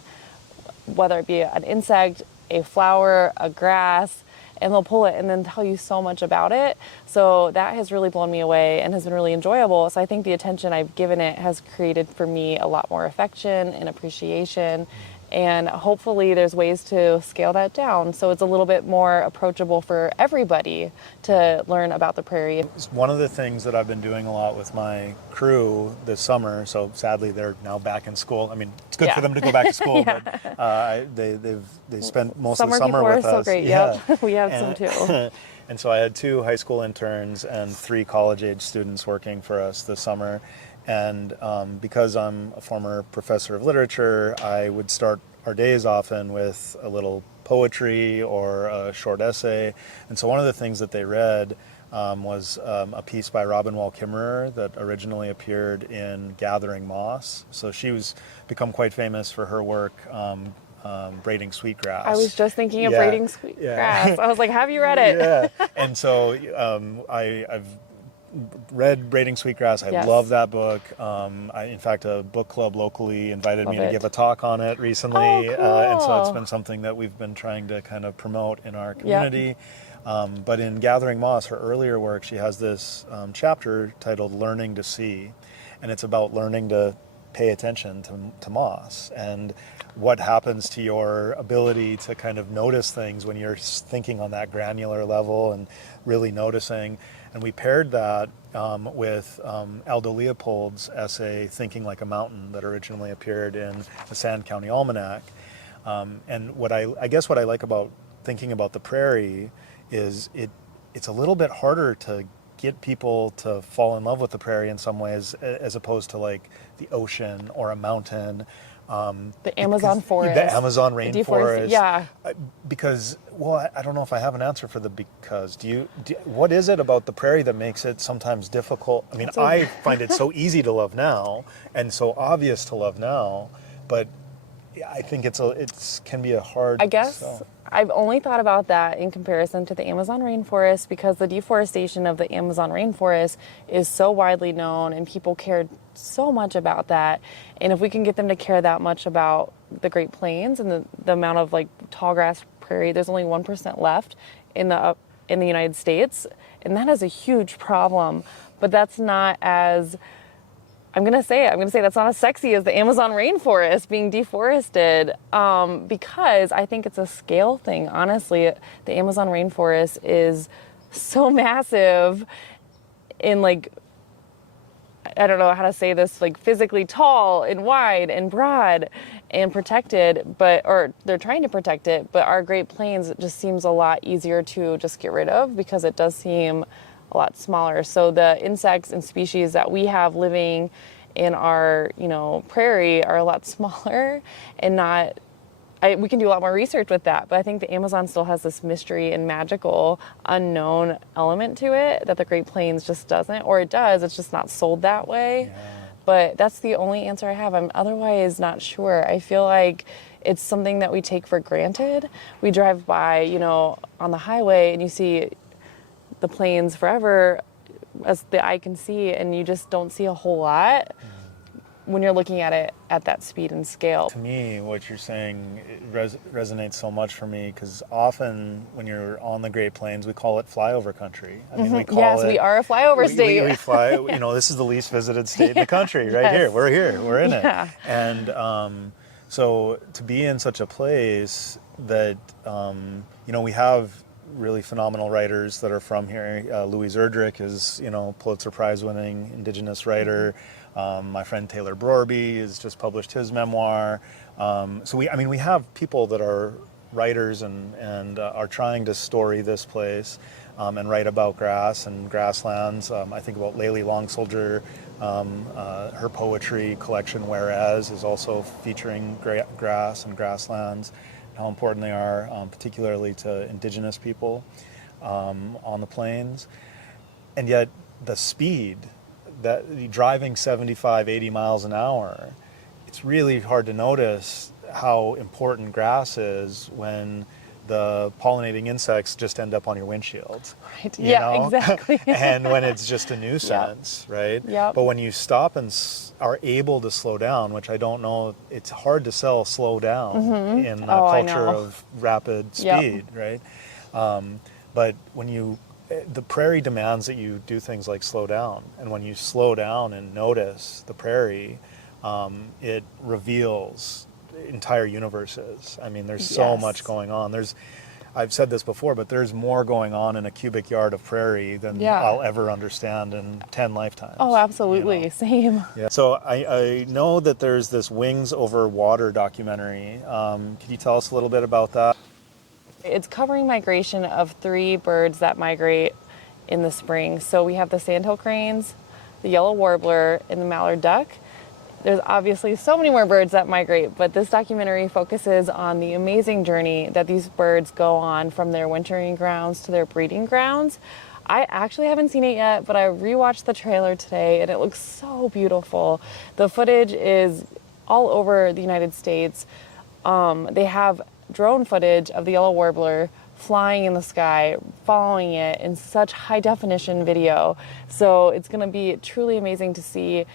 whether it be an insect, a flower, a grass, and they'll pull it and then tell you so much about it. So that has really blown me away and has been really enjoyable. So I think the attention I've given it has created for me a lot more affection and appreciation And hopefully there's ways to scale that down so it's a little bit more approachable for everybody to learn about the prairie. One of the things that I've been doing a lot with my crew this summer, so sadly they're now back in school. I mean, it's good for them to go back to school, but they spent most of the summer with us. Summer people are so great, yep. We have some too. And so I had 2 high school interns and 3 college-age students working for us this summer. And because I'm a former professor of literature, I would start our days often with a little poetry or a short essay. And so one of the things that they read was a piece by Robin Wall Kimmerer that originally appeared in Gathering Moss. So she was become quite famous for her work braiding sweetgrass. I was just thinking of braiding sweetgrass. I was like, have you read it? Yeah. And so I've read Braiding Sweetgrass. I love that book. In fact, a book club locally invited me to give a talk on it recently. Oh, cool. And so it's been something that we've been trying to kind of promote in our community. But in Gathering Moss, her earlier work, she has this chapter titled Learning to See. And it's about learning to pay attention to moss and what happens to your ability to kind of notice things when you're thinking on that granular level and really noticing. And we paired that with Aldo Leopold's essay, Thinking Like a Mountain, that originally appeared in the Sand County Almanac. And what I guess what I like about thinking about the prairie is it's a little bit harder to get people to fall in love with the prairie in some ways, as opposed to like the ocean or a mountain. The Amazon forest. The Amazon rainforest. Yeah. Because, well, I don't know if I have an answer for the because. What is it about the prairie that makes it sometimes difficult? I mean, I find it so easy to love now and so obvious to love now, but I think it can be a hard I guess sell. I've only thought about that in comparison to the Amazon rainforest because the deforestation of the Amazon rainforest is so widely known and people care so much about that. And if we can get them to care that much about the Great Plains and the amount of like tall grass prairie, there's only 1% left in the United States, and that is a huge problem. But that's not as I'm gonna say that's not as sexy as the Amazon rainforest being deforested because I think it's a scale thing. Honestly, the Amazon rainforest is so massive in like, I don't know how to say this, like physically tall and wide and broad and protected, or they're trying to protect it, but our Great Plains just seems a lot easier to just get rid of because it does seem a lot smaller. So the insects and species that we have living in our, prairie are a lot smaller and we can do a lot more research with that. But I think the Amazon still has this mystery and magical unknown element to it that the Great Plains just doesn't, or it does, it's just not sold that way. Yeah. But that's the only answer I have. I'm otherwise not sure. I feel like it's something that we take for granted. We drive by, on the highway and you see the plains forever as the eye can see, and you just don't see a whole lot when you're looking at it at that speed and scale. To me, what you're saying resonates so much for me because often when you're on the Great Plains, we call it flyover country. I mean, we are a flyover state. We fly, this is the least visited state in the country right here. We're in it. And so to be in such a place that, we have really phenomenal writers that are from here. Louise Erdrich is, Pulitzer Prize winning Indigenous writer. My friend Taylor Brorby has just published his memoir. So we have people that are writers and are trying to story this place and write about grass and grasslands. I think about Layli Long Soldier. Her poetry collection, Whereas, is also featuring grass and grasslands, how important they are, particularly to Indigenous people on the plains. And yet the speed, that driving 75, 80 miles an hour, it's really hard to notice how important grass is when the pollinating insects just end up on your windshield. Right. Yeah, exactly. And when it's just a nuisance, right? Yep. But when you stop and are able to slow down, which I don't know, it's hard to sell slow down in a culture of rapid speed, right? But when the prairie demands that you do things like slow down. And when you slow down and notice the prairie, it reveals entire universe is. I mean, there's so much going on. I've said this before, but there's more going on in a cubic yard of prairie than I'll ever understand in 10 lifetimes. Oh, absolutely. Same. Yeah. So I know that there's this Wings Over Water documentary. Can you tell us a little bit about that? It's covering migration of 3 birds that migrate in the spring. So we have the sandhill cranes, the yellow warbler, and the mallard duck. There's obviously so many more birds that migrate, but this documentary focuses on the amazing journey that these birds go on from their wintering grounds to their breeding grounds. I actually haven't seen it yet, but I rewatched the trailer today and it looks so beautiful. The footage is all over the United States. They have drone footage of the yellow warbler flying in the sky, following it in such high definition video. So it's going to be truly amazing to see.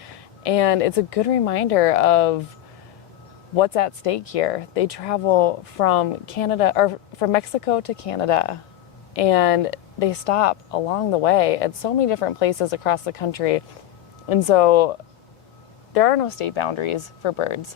And it's a good reminder of what's at stake here. They travel from Canada, or from Mexico to Canada, and they stop along the way at so many different places across the country. And so there are no state boundaries for birds.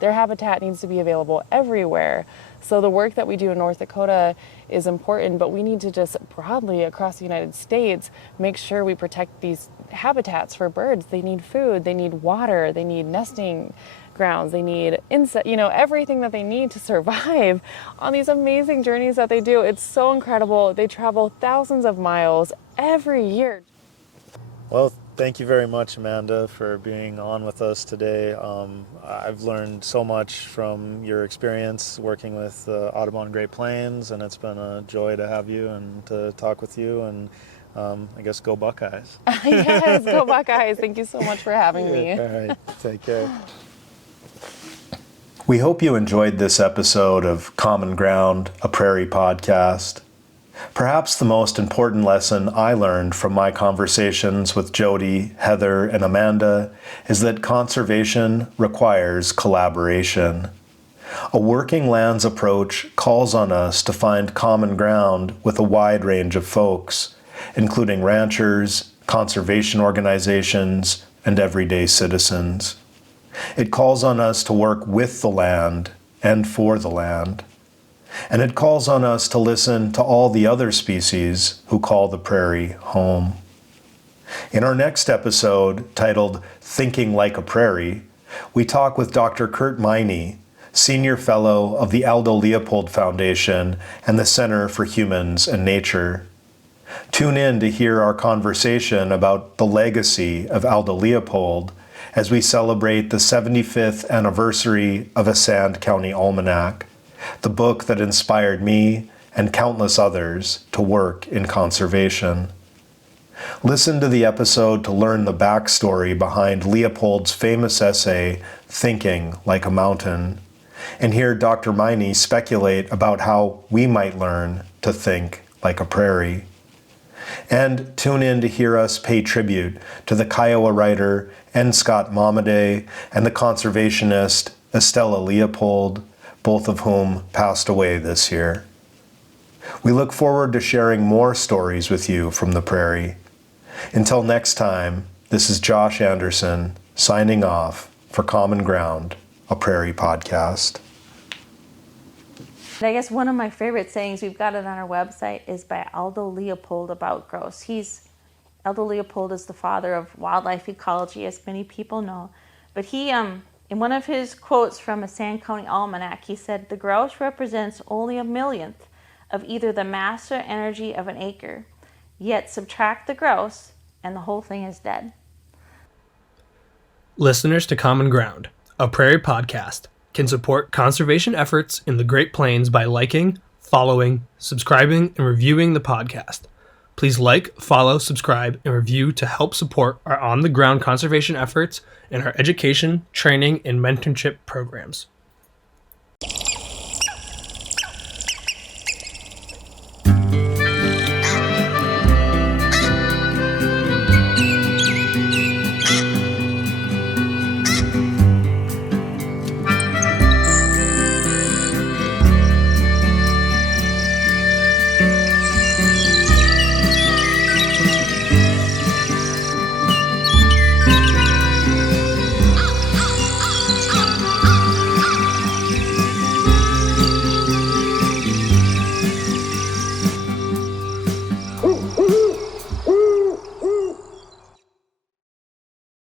Their habitat needs to be available everywhere. So the work that we do in North Dakota is important, but we need to just broadly across the United States make sure we protect these habitats for birds. They need food, they need water, they need nesting grounds, they need insect, everything that they need to survive on these amazing journeys that they do. It's so incredible. They travel thousands of miles every year. Well, thank you very much, Amanda, for being on with us today. I've learned so much from your experience working with Audubon Great Plains, and it's been a joy to have you and to talk with you, and I guess go Buckeyes. Yes, go Buckeyes. Thank you so much for having me. All right, take care. We hope you enjoyed this episode of Common Ground, a Prairie Podcast. Perhaps the most important lesson I learned from my conversations with Jodie, Heather, and Amanda is that conservation requires collaboration. A working lands approach calls on us to find common ground with a wide range of folks, including ranchers, conservation organizations, and everyday citizens. It calls on us to work with the land and for the land. And it calls on us to listen to all the other species who call the prairie home. In our next episode, titled Thinking Like a Prairie, we talk with Dr. Kurt Miney, Senior Fellow of the Aldo Leopold Foundation and the Center for Humans and Nature. Tune in to hear our conversation about the legacy of Aldo Leopold as we celebrate the 75th anniversary of A Sand County Almanac, the book that inspired me and countless others to work in conservation. Listen to the episode to learn the backstory behind Leopold's famous essay, Thinking Like a Mountain, and hear Dr. Miney speculate about how we might learn to think like a prairie. And tune in to hear us pay tribute to the Kiowa writer N. Scott Momaday and the conservationist Estella Leopold, both of whom passed away this year. We look forward to sharing more stories with you from the prairie. Until next time, this is Josh Anderson signing off for Common Ground, a Prairie Podcast. I guess one of my favorite sayings, we've got it on our website, is by Aldo Leopold about grouse. Aldo Leopold is the father of wildlife ecology, as many people know. But he, in one of his quotes from a Sand County Almanac, he said, "The grouse represents only a millionth of either the mass or energy of an acre. Yet subtract the grouse, and the whole thing is dead." Listeners to Common Ground, a Prairie Podcast, can support conservation efforts in the Great Plains by liking, following, subscribing, and reviewing the podcast. Please like, follow, subscribe, and review to help support our on-the-ground conservation efforts and our education, training, and mentorship programs.